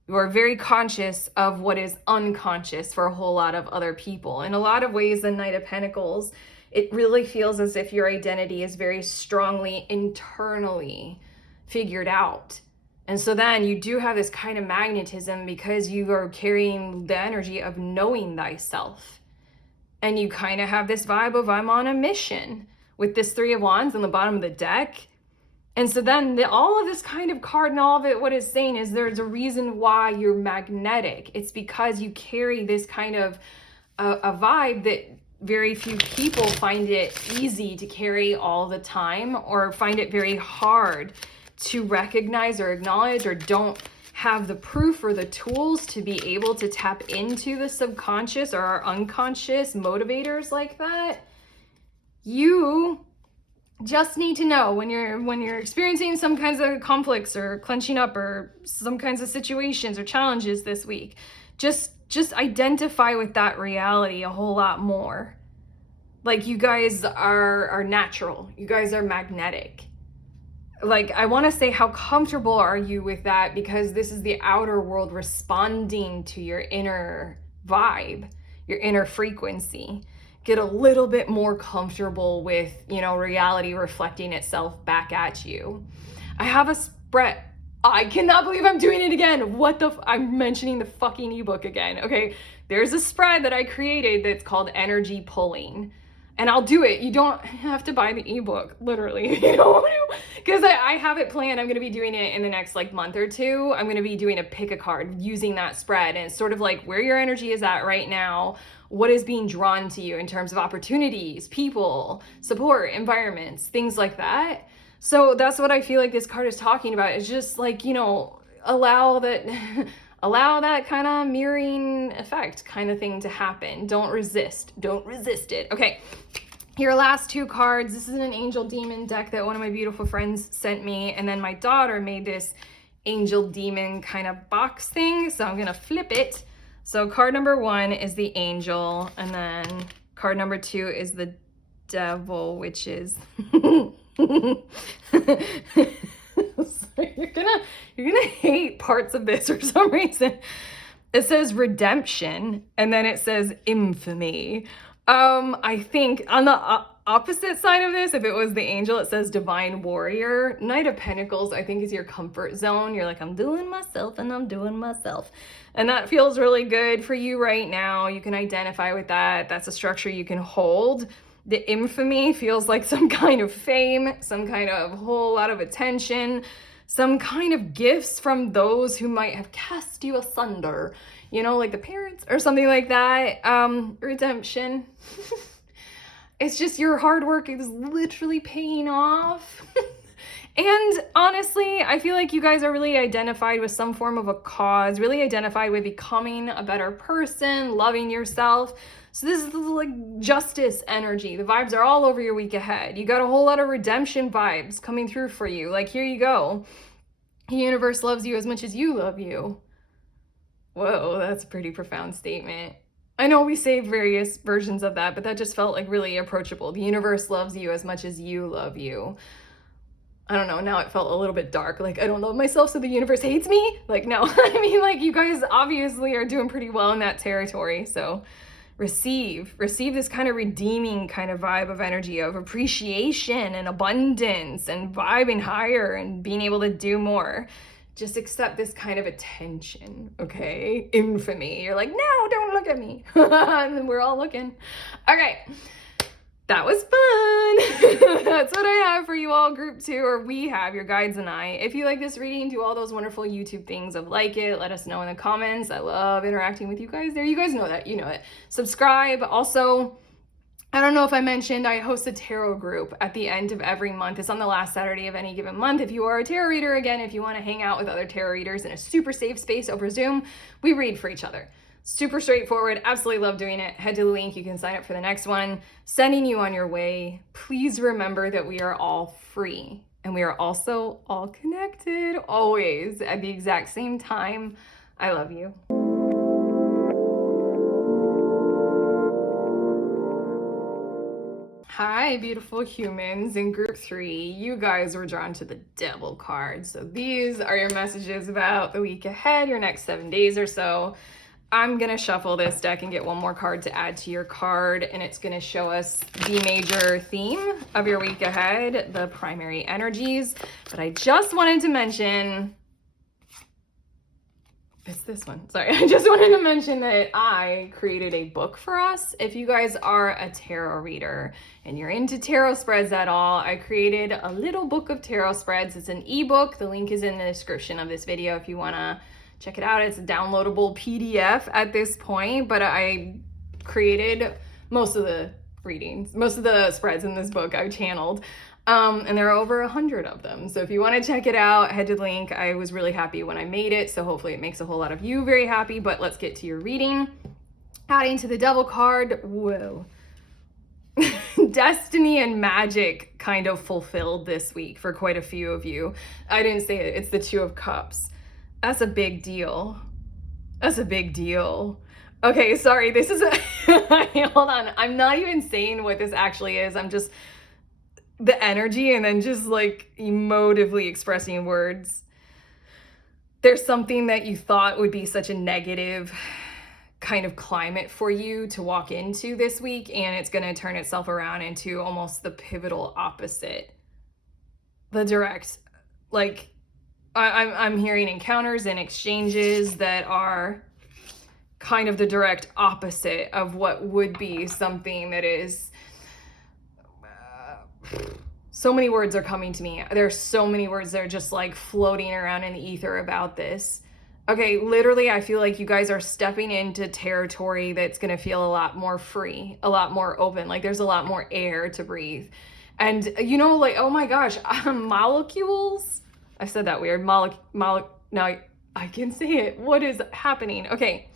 You are very conscious of what is unconscious for a whole lot of other people. In a lot of ways, the Knight of Pentacles, it really feels as if your identity is very strongly internally figured out. And so then you do have this kind of magnetism because you are carrying the energy of knowing thyself. And you kind of have this vibe of, I'm on a mission, with this Three of Wands on the bottom of the deck. And so then all of this kind of card and all of it, what it's saying is there's a reason why you're magnetic. It's because you carry this kind of a vibe that very few people find it easy to carry all the time, or find it very hard to recognize or acknowledge, or don't have the proof or the tools to be able to tap into the subconscious or our unconscious motivators like that. You just need to know when you're experiencing some kinds of conflicts or clenching up or some kinds of situations or challenges this week, just identify with that reality a whole lot more. Like, you guys are natural. You guys are magnetic. Like, I want to say, how comfortable are you with that? Because this is the outer world responding to your inner vibe, your inner frequency. Get a little bit more comfortable with, reality reflecting itself back at you. I have a spread. I cannot believe I'm doing it again. I'm mentioning the fucking ebook again. Okay, there's a spread that I created that's called Energy Pulling. And I'll do it. You don't have to buy the ebook, literally. Because I have it planned. I'm going to be doing it in the next month or two. I'm going to be doing a pick a card using that spread. And it's sort of like where your energy is at right now. What is being drawn to you in terms of opportunities, people, support, environments, things like that. So that's what I feel like this card is talking about. It's just allow that allow that kind of mirroring effect kind of thing to happen. Don't resist it. Okay, your last two cards. This is an angel demon deck that one of my beautiful friends sent me, and then my daughter made this angel demon kind of box thing, so I'm gonna flip it. So card number 1 is the angel, and then card number 2 is the devil, which is so you're gonna hate parts of this for some reason. It says redemption, and then it says infamy. I think on the opposite side of this, if it was the angel, it says divine warrior. Knight of Pentacles, I think, is your comfort zone. You're like, I'm doing myself and I'm doing myself. And that feels really good for you right now. You can identify with that. That's a structure you can hold. The infamy feels like some kind of fame, some kind of whole lot of attention, some kind of gifts from those who might have cast you asunder, you know, like the parents or something like that. Redemption. It's just your hard work is literally paying off. And honestly, I feel like you guys are really identified with some form of a cause, really identified with becoming a better person, loving yourself. So this is like justice energy. The vibes are all over your week ahead. You got a whole lot of redemption vibes coming through for you. Like, here you go. The universe loves you as much as you love you. Whoa, that's a pretty profound statement. I know we say various versions of that, but that just felt like really approachable. The universe loves you as much as you love you. I don't know, now it felt a little bit dark. Like, I don't love myself, so the universe hates me? Like, no. I mean, like, you guys obviously are doing pretty well in that territory, so receive this kind of redeeming kind of vibe of energy of appreciation and abundance and vibing higher and being able to do more. Just accept this kind of attention, okay? Infamy. You're like, no, don't look at me. And then we're all looking. Okay. That was fun. That's what I have for you all, group 2, or we have, your guides and I. If you like this reading, do all those wonderful YouTube things of like it. Let us know in the comments. I love interacting with you guys there. You guys know that. You know it. Subscribe. Also, I don't know if I mentioned, I host a tarot group at the end of every month. It's on the last Saturday of any given month. If you are a tarot reader, again, if you want to hang out with other tarot readers in a super safe space over Zoom, we read for each other. Super straightforward. Absolutely love doing it. Head to the link. You can sign up for the next one. Sending you on your way. Please remember that we are all free and we are also all connected always at the exact same time. I love you. Hi, beautiful humans in group 3. You guys were drawn to the devil card. So these are your messages about the week ahead, your next 7 days or so. I'm going to shuffle this deck and get one more card to add to your card, and it's going to show us the major theme of your week ahead, the primary energies. But I just wanted to mention, it's this one. Sorry, I just wanted to mention that I created a book for us. If you guys are a tarot reader and you're into tarot spreads at all, I created a little book of tarot spreads. It's an ebook. The link is in the description of this video if you want to check it out. It's a downloadable PDF at this point, but I created most of the readings, most of the spreads in this book I've channeled. And there are over 100 of them. So if you want to check it out, head to the link. I was really happy when I made it, so hopefully it makes a whole lot of you very happy. But let's get to your reading. Adding to the devil card, whoa. Destiny and magic kind of fulfilled this week for quite a few of you. I didn't say it, it's the 2 of Cups. That's a big deal. That's a big deal. Okay, sorry, this is a, hold on. I'm not even saying what this actually is. I'm just, the energy and then just like emotively expressing words. There's something that you thought would be such a negative kind of climate for you to walk into this week, and it's going to turn itself around into almost the pivotal opposite. The direct, like, I'm hearing encounters and exchanges that are kind of the direct opposite of what would be something that is, so many words are coming to me. There's so many words that are just like floating around in the ether about this. Okay, literally, I feel like you guys are stepping into territory that's going to feel a lot more free, a lot more open. Like there's a lot more air to breathe. And you know, like, oh my gosh, molecules. I said that weird. I can say it. What is happening? Okay.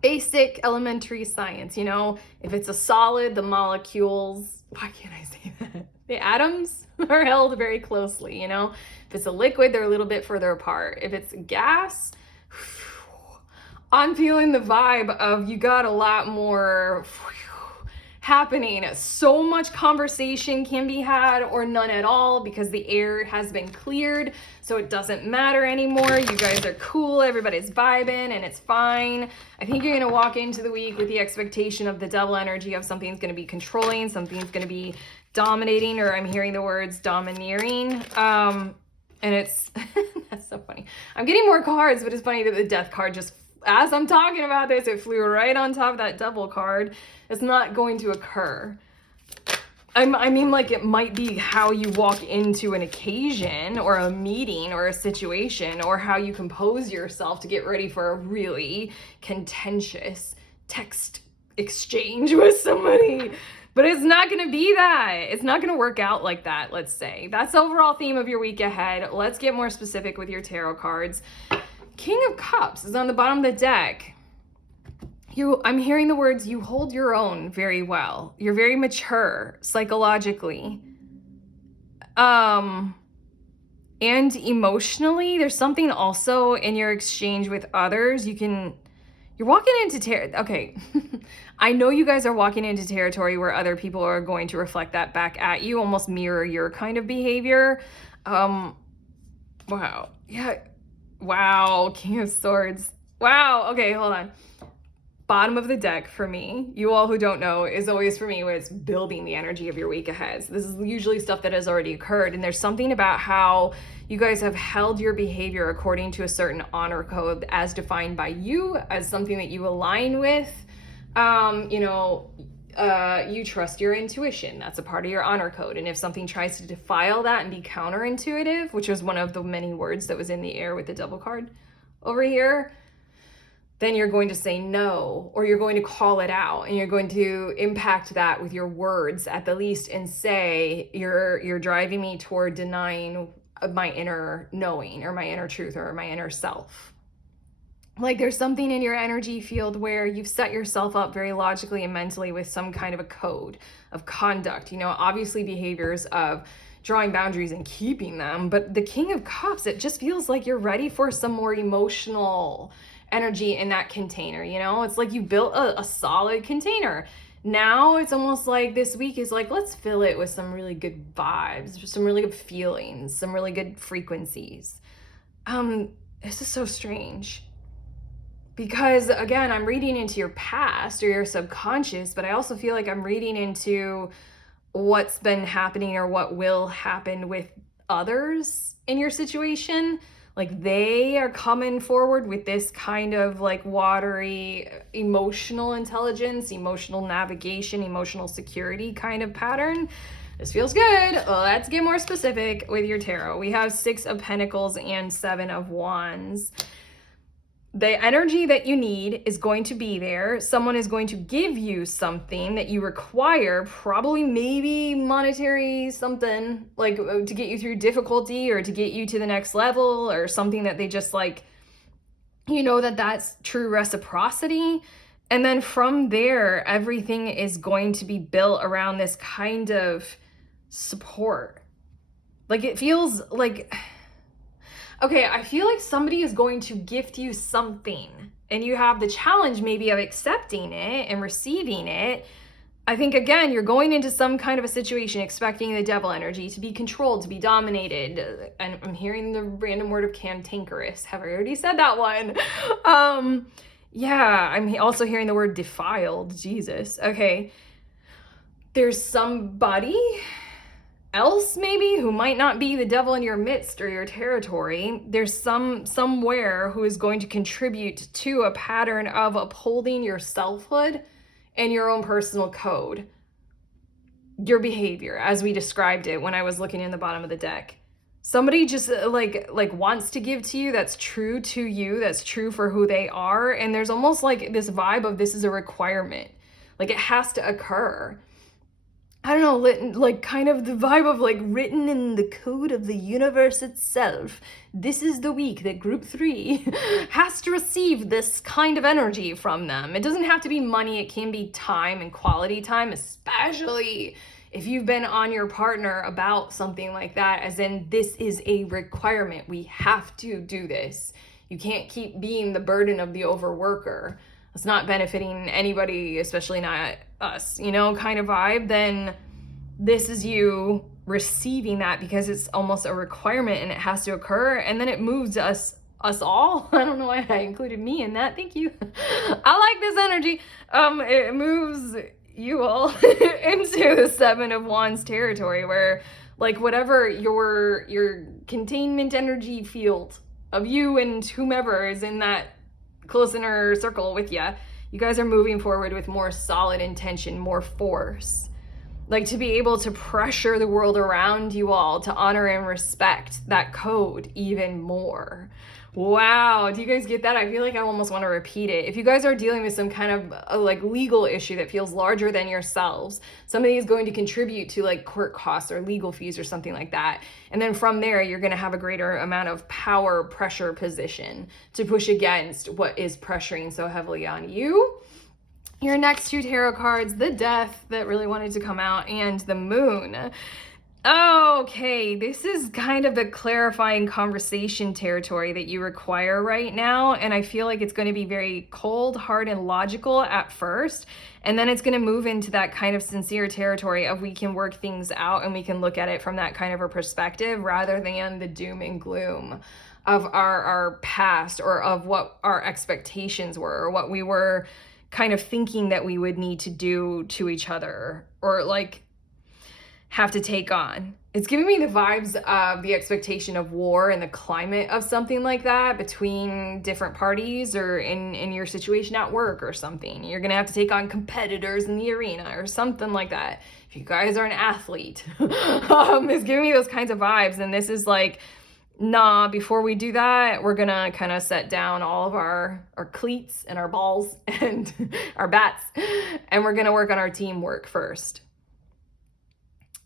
Basic elementary science, you know, if it's a solid, the molecules, why can't I say that? The atoms are held very closely, you know. If it's a liquid, they're a little bit further apart. If it's gas, I'm feeling the vibe of you got a lot more happening. So much conversation can be had or none at all because the air has been cleared, so it doesn't matter anymore. You guys are cool, everybody's vibing, and it's fine. I think you're gonna walk into the week with the expectation of the devil energy of something's gonna be controlling, something's gonna be dominating, or I'm hearing the words domineering. And it's, that's so funny. I'm getting more cards, but it's funny that the death card just, as I'm talking about this, it flew right on top of that devil card. It's not going to occur. I mean, like, it might be how you walk into an occasion or a meeting or a situation, or how you compose yourself to get ready for a really contentious text exchange with somebody. But it's not going to be that. It's not going to work out like that, let's say. That's the overall theme of your week ahead. Let's get more specific with your tarot cards. King of Cups is on the bottom of the deck. I'm hearing the words, you hold your own very well. You're very mature psychologically. And emotionally, there's something also in your exchange with others. You're walking into okay. I know you guys are walking into territory where other people are going to reflect that back at you, almost mirror your kind of behavior. Wow. Yeah. Wow. King of Swords. Wow. Okay, hold on. Bottom of the deck for me, you all who don't know, is always for me what's building the energy of your week ahead. So this is usually stuff that has already occurred, and there's something about how you guys have held your behavior according to a certain honor code as defined by you, as something that you align with. You trust your intuition. That's a part of your honor code. And if something tries to defile that and be counterintuitive, which was one of the many words that was in the air with the devil card over here, then you're going to say no, or you're going to call it out, and you're going to impact that with your words at the least, and say you're driving me toward denying my inner knowing, or my inner truth, or my inner self. Like, there's something in your energy field where you've set yourself up very logically and mentally with some kind of a code of conduct, you know, obviously behaviors of drawing boundaries and keeping them. But the King of Cups, it just feels like you're ready for some more emotional energy in that container, you know? It's like you built a solid container. Now it's almost like this week is like, let's fill it with some really good vibes, some really good feelings, some really good frequencies. This is so strange. Because again, I'm reading into your past or your subconscious, but I also feel like I'm reading into what's been happening or what will happen with others in your situation. Like, they are coming forward with this kind of like watery emotional intelligence, emotional navigation, emotional security kind of pattern. This feels good. Let's get more specific with your tarot. We have 6 of Pentacles and 7 of Wands. The energy that you need is going to be there. Someone is going to give you something that you require, probably maybe monetary something, like to get you through difficulty or to get you to the next level, or something that they just like, you know, that's true reciprocity. And then from there, everything is going to be built around this kind of support. Like, it feels like, okay, I feel like somebody is going to gift you something, and you have the challenge maybe of accepting it and receiving it. I think, again, you're going into some kind of a situation expecting the devil energy to be controlled, to be dominated. And I'm hearing the random word of cantankerous. Have I already said that one? Yeah, I'm also hearing the word defiled. Jesus. Okay. There's somebody else maybe who might not be the devil in your midst or your territory. There's somewhere who is going to contribute to a pattern of upholding your selfhood and your own personal code, your behavior as we described it when I was looking in the bottom of the deck. Somebody just like wants to give to you that's true to you, that's true for who they are, and there's almost like this vibe of this is a requirement, like it has to occur. I don't know, like kind of the vibe of like written in the code of the universe itself. This is the week that group 3 has to receive this kind of energy from them. It doesn't have to be money, it can be time and quality time, especially if you've been on your partner about something like that, as in this is a requirement. We have to do this. You can't keep being the burden of the overworker. It's not benefiting anybody, especially not us, you know, kind of vibe. Then this is you receiving that because it's almost a requirement and it has to occur, and then it moves us all. I don't know why I included me in that. Thank you. I like this energy. It moves you all into the 7 of Wands territory, where like whatever your containment energy field of you and whomever is in that close inner circle with you, you guys are moving forward with more solid intention, more force. Like to be able to pressure the world around you all to honor and respect that code even more. Wow, do you guys get that? I feel like I almost want to repeat it. If you guys are dealing with some kind of like legal issue that feels larger than yourselves, somebody is going to contribute to like court costs or legal fees or something like that. And then from there, you're going to have a greater amount of power, pressure, position to push against what is pressuring so heavily on you. Your next 2 tarot cards, the Death that really wanted to come out, and the Moon. Okay, this is kind of the clarifying conversation territory that you require right now, and I feel like it's going to be very cold, hard, and logical at first, and then it's going to move into that kind of sincere territory of we can work things out and we can look at it from that kind of a perspective rather than the doom and gloom of our past, or of what our expectations were, or what we were kind of thinking that we would need to do to each other, or like have to take on. It's giving me the vibes of the expectation of war and the climate of something like that between different parties, or in your situation at work or something. You're gonna have to take on competitors in the arena or something like that. If you guys are an athlete, it's giving me those kinds of vibes. And this is like, nah, before we do that, we're gonna kind of set down all of our cleats and our balls and our bats, and we're gonna work on our teamwork first.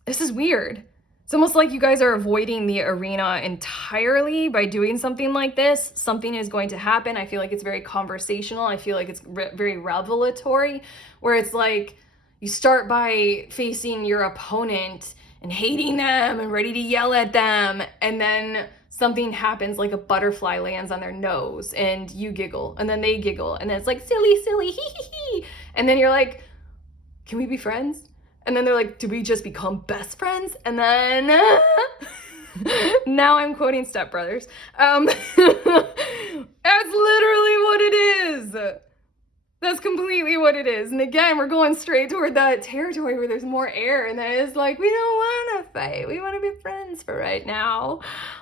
This is weird. It's almost like you guys are avoiding the arena entirely by doing something like this. Something is going to happen. I feel like it's very conversational. I feel like it's very revelatory, where it's like you start by facing your opponent and hating them and ready to yell at them, and then something happens, like a butterfly lands on their nose and you giggle, and then they giggle, and then it's like silly, hee hee hee, and then you're like, can we be friends? And then they're like, do we just become best friends? And then now I'm quoting Step Brothers. That's literally what it is. That's completely what it is. And again, we're going straight toward that territory where there's more air, and that is like, we don't want to fight. We want to be friends for right now.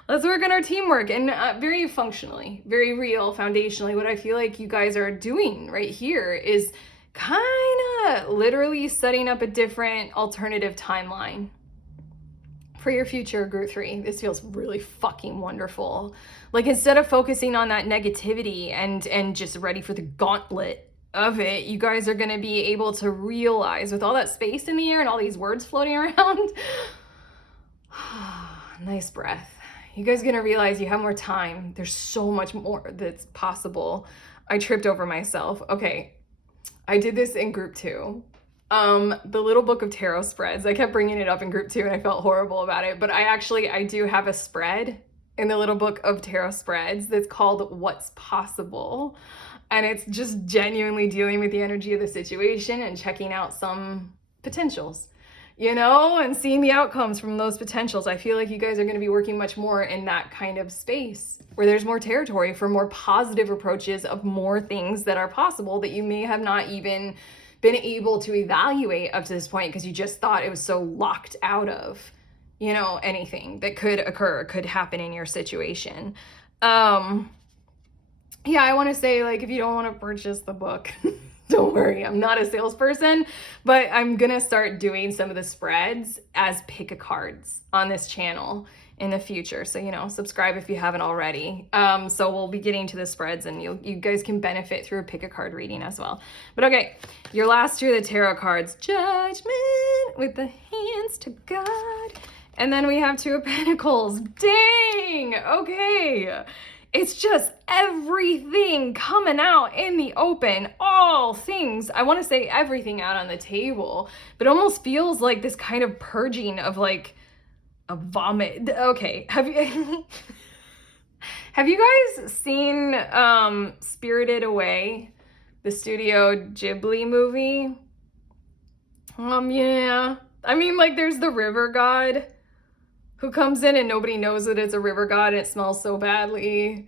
Let's work on our teamwork. And very functionally, very real, foundationally, what I feel like you guys are doing right here is kind of literally setting up a different alternative timeline for your future, group 3. This feels really fucking wonderful. Like, instead of focusing on that negativity and just ready for the gauntlet of it, you guys are going to be able to realize, with all that space in the air and all these words floating around, nice breath. You guys are going to realize you have more time. There's so much more that's possible. I tripped over myself. Okay. I did this in group 2. The little book of tarot spreads. I kept bringing it up in group 2 and I felt horrible about it. But I do have a spread in the little book of tarot spreads that's called What's Possible. And it's just genuinely dealing with the energy of the situation and checking out some potentials, you know, and seeing the outcomes from those potentials. I feel like you guys are going to be working much more in that kind of space where there's more territory for more positive approaches of more things that are possible that you may have not even been able to evaluate up to this point because you just thought it was so locked out of, you know, anything that could occur, could happen in your situation. Yeah, I want to say, like, if you don't want to purchase the book, don't worry, I'm not a salesperson, but I'm going to start doing some of the spreads as pick-a-cards on this channel in the future. So, you know, subscribe if you haven't already. So we'll be getting to the spreads and you guys can benefit through a pick-a-card reading as well. But okay, your last 2 of the tarot cards, Judgment with the Praise to God. And then we have Two of Pentacles. Dang! Okay. It's just everything coming out in the open. All things. I want to say everything out on the table. But it almost feels like this kind of purging of like a vomit. Okay. Have you... Have you guys seen Spirited Away? The Studio Ghibli movie? Yeah. I mean, like, there's the river god who comes in and nobody knows that it's a river god and it smells so badly.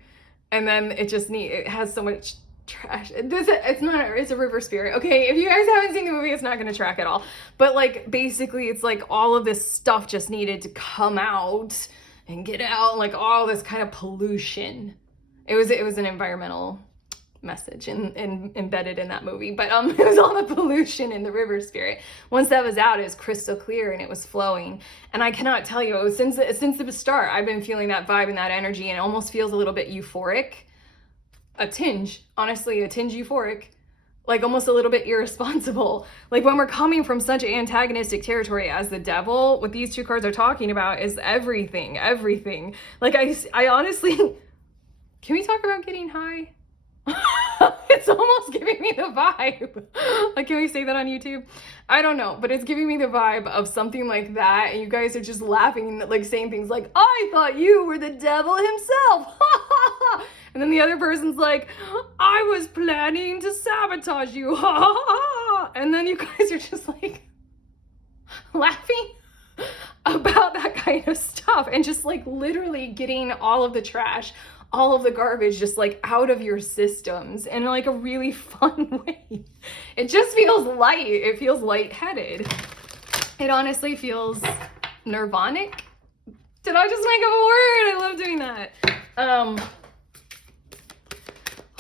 And then it has so much trash. It's a river spirit. Okay, if you guys haven't seen the movie, it's not gonna track at all. But like, basically, it's like all of this stuff just needed to come out and get out, like all this kind of pollution. It was an environmental message embedded in that movie, but it was all the pollution in the river spirit. Once that was out, it was crystal clear and it was flowing. And I cannot tell you, since the start, I've been feeling that vibe and that energy, and it almost feels a little bit euphoric, a tinge euphoric, like almost a little bit irresponsible. Like when we're coming from such antagonistic territory as the devil, what these two cards are talking about is everything. Like I honestly, can we talk about getting high? It's almost giving me the vibe. Like, can we say that on YouTube? I don't know, but it's giving me the vibe of something like that. And you guys are just laughing, like saying things like, I thought you were the devil himself. And then the other person's like, I was planning to sabotage you. And then you guys are just like laughing about that kind of stuff and just like literally getting all of the trash, all of the garbage just like out of your systems in like a really fun way. It just feels light. It feels lightheaded. It honestly feels nirvanic. Did I just make up a word? I love doing that.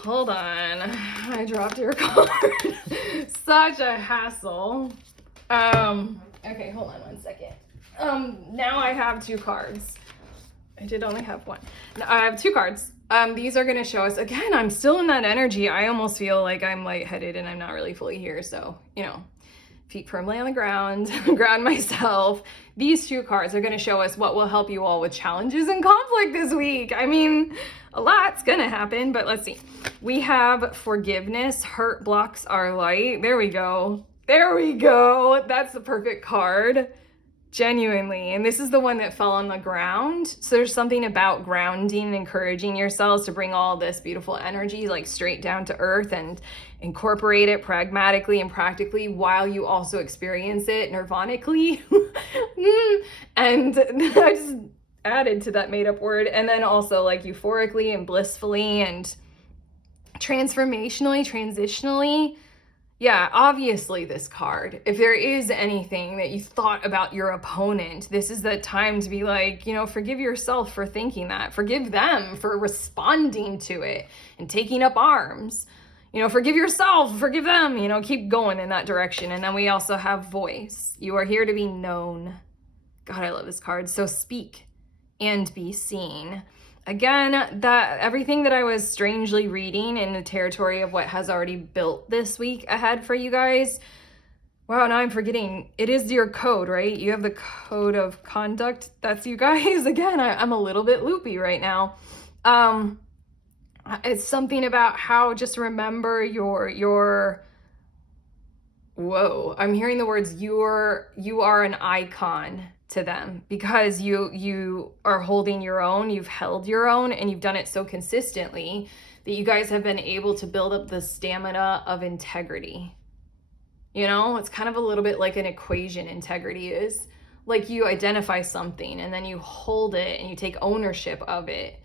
Hold on. I dropped your card. Such a hassle. Okay, hold on one second. Now I have two cards. I did only have one. Now I have two cards. These are going to show us, again, I'm still in that energy. I almost feel like I'm lightheaded and I'm not really fully here. So, you know, feet firmly on the ground, ground myself. These two cards are going to show us what will help you all with challenges and conflict this week. I mean, a lot's going to happen, but let's see. We have forgiveness. Hurt blocks our light. There we go. There we go. That's the perfect card. Genuinely. And this is the one that fell on the ground. So there's something about grounding and encouraging yourselves to bring all this beautiful energy like straight down to earth and incorporate it pragmatically and practically while you also experience it nirvanically. And I just added to that made up word. And then also like euphorically and blissfully and transformationally, transitionally. Yeah, obviously this card, if there is anything that you thought about your opponent, this is the time to be like, you know, forgive yourself for thinking that. Forgive them for responding to it and taking up arms. You know, forgive yourself, forgive them, you know, keep going in that direction. And then we also have voice. You are here to be known. God, I love this card. So speak and be seen. Again, that everything that I was strangely reading in the territory of what has already built this week ahead for you guys. Wow, now I'm forgetting. It is your code, right? You have the code of conduct. That's you guys. Again, I'm a little bit loopy right now. It's something about how just remember your whoa, I'm hearing the words you are an icon to them because you are holding your own, you've held your own, and you've done it so consistently that you guys have been able to build up the stamina of integrity. You know, it's kind of a little bit like an equation. Integrity is like you identify something and then you hold it and you take ownership of it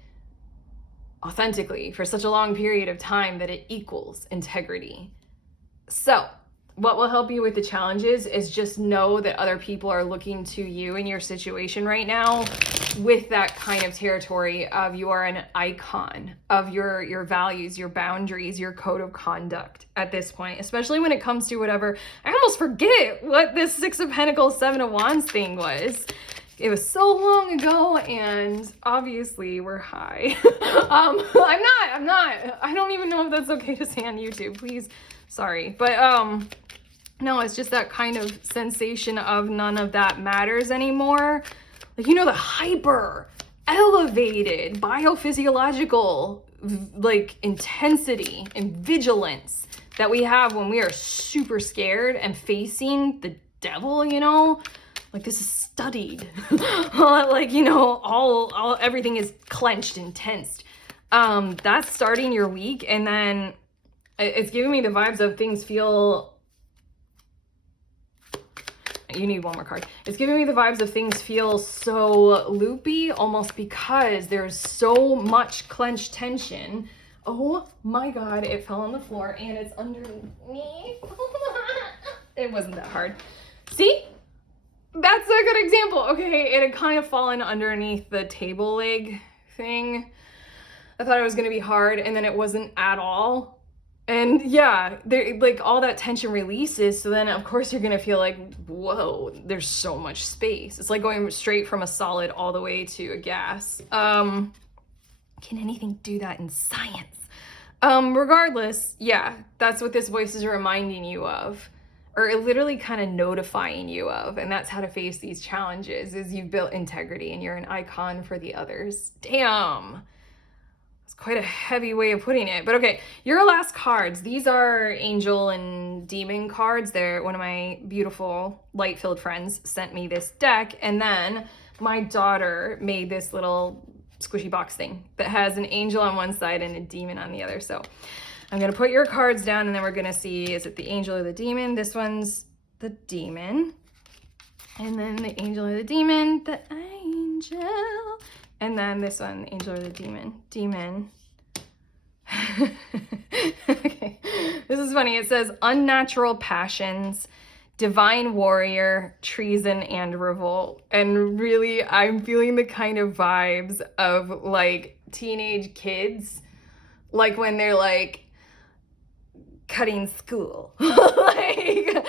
authentically for such a long period of time that it equals integrity. So what will help you with the challenges is just know that other people are looking to you in your situation right now with that kind of territory of you are an icon of your values, your boundaries, your code of conduct at this point, especially when it comes to whatever. I almost forget what this Six of Pentacles, Seven of Wands thing was. It was so long ago, and obviously we're high. I'm not. I don't even know if that's okay to say on YouTube, please. Sorry. But No, it's just that kind of sensation of none of that matters anymore. Like, you know, the hyper elevated biophysiological like intensity and vigilance that we have when we are super scared and facing the devil, you know, like this is studied. Like, you know, all everything is clenched and tensed. That's starting your week, and then it's giving me the vibes of things feel. You need one more card. It's giving me the vibes of things feel so loopy, almost because there's so much clenched tension. Oh my God, it fell on the floor and it's underneath me. It wasn't that hard. See? That's a good example. Okay, it had kind of fallen underneath the table leg thing. I thought it was gonna be hard, and then it wasn't at all. And yeah, there, like all that tension releases, so then of course you're gonna feel like, whoa, there's so much space. It's like going straight from a solid all the way to a gas. Can anything do that in science? Regardless, yeah, that's what this voice is reminding you of, or literally kind of notifying you of, and that's how to face these challenges, is you've built integrity and you're an icon for the others. Damn. Quite a heavy way of putting it, but okay. Your last cards, these are angel and demon cards. They're one of my beautiful light-filled friends sent me this deck, and then my daughter made this little squishy box thing that has an angel on one side and a demon on the other. So I'm gonna put your cards down, and then we're gonna see, is it the angel or the demon? This one's the demon, and then the angel or the demon, the angel. And then this one, angel or the demon? Demon. Okay, this is funny. It says unnatural passions, divine warrior, treason, and revolt. And really, I'm feeling the kind of vibes of like teenage kids, like when they're like cutting school. Like,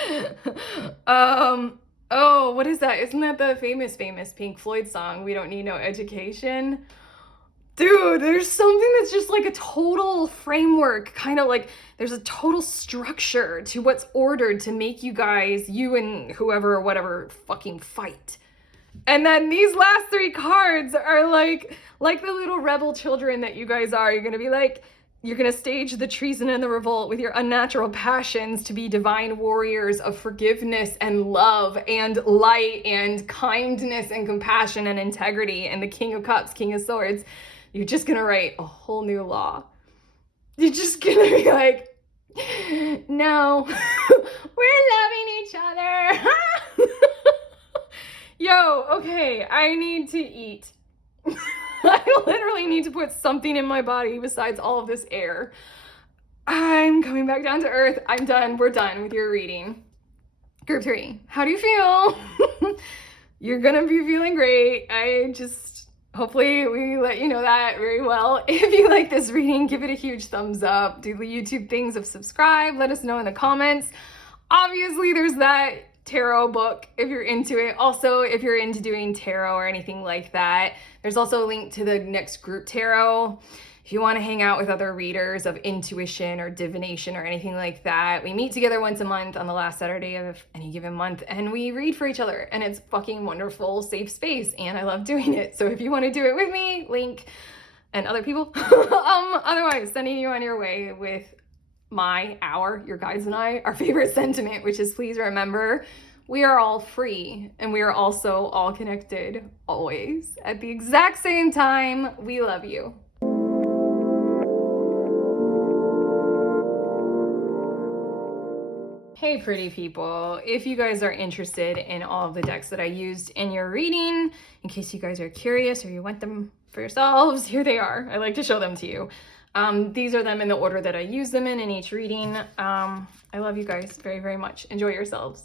oh, what is that? Isn't that the famous Pink Floyd song, We Don't Need No Education? Dude, there's something that's just like a total framework, kind of like there's a total structure to what's ordered to make you guys, you and whoever or whatever, fucking fight. And then these last three cards are like the little rebel children that you guys are. You're gonna be like, you're going to stage the treason and the revolt with your unnatural passions to be divine warriors of forgiveness and love and light and kindness and compassion and integrity. And the King of Cups, King of Swords, you're just going to write a whole new law. You're just going to be like, no, we're loving each other. Yo, okay, I need to eat. I literally need to put something in my body besides all of this air. I'm coming back down to earth. I'm done. We're done with your reading. Group 3, how do you feel? You're gonna be feeling great. Hopefully we let you know that very well. If you like this reading, give it a huge thumbs up. Do the YouTube things of subscribe. Let us know in the comments. Obviously, there's that tarot book if you're into it. Also, if you're into doing tarot or anything like that, there's also a link to the next group tarot. If you want to hang out with other readers of intuition or divination or anything like that, we meet together once a month on the last Saturday of any given month, and we read for each other, and it's fucking wonderful, safe space, and I love doing it. So if you want to do it with me, link, and other people, otherwise sending you on your way with your guides and I, our favorite sentiment, which is please remember, we are all free and we are also all connected always at the exact same time. We love you. Hey pretty people, if you guys are interested in all of the decks that I used in your reading, in case you guys are curious or you want them for yourselves, here they are. I like to show them to you. These are them in the order that I use them in each reading. I love you guys very, very much. Enjoy yourselves.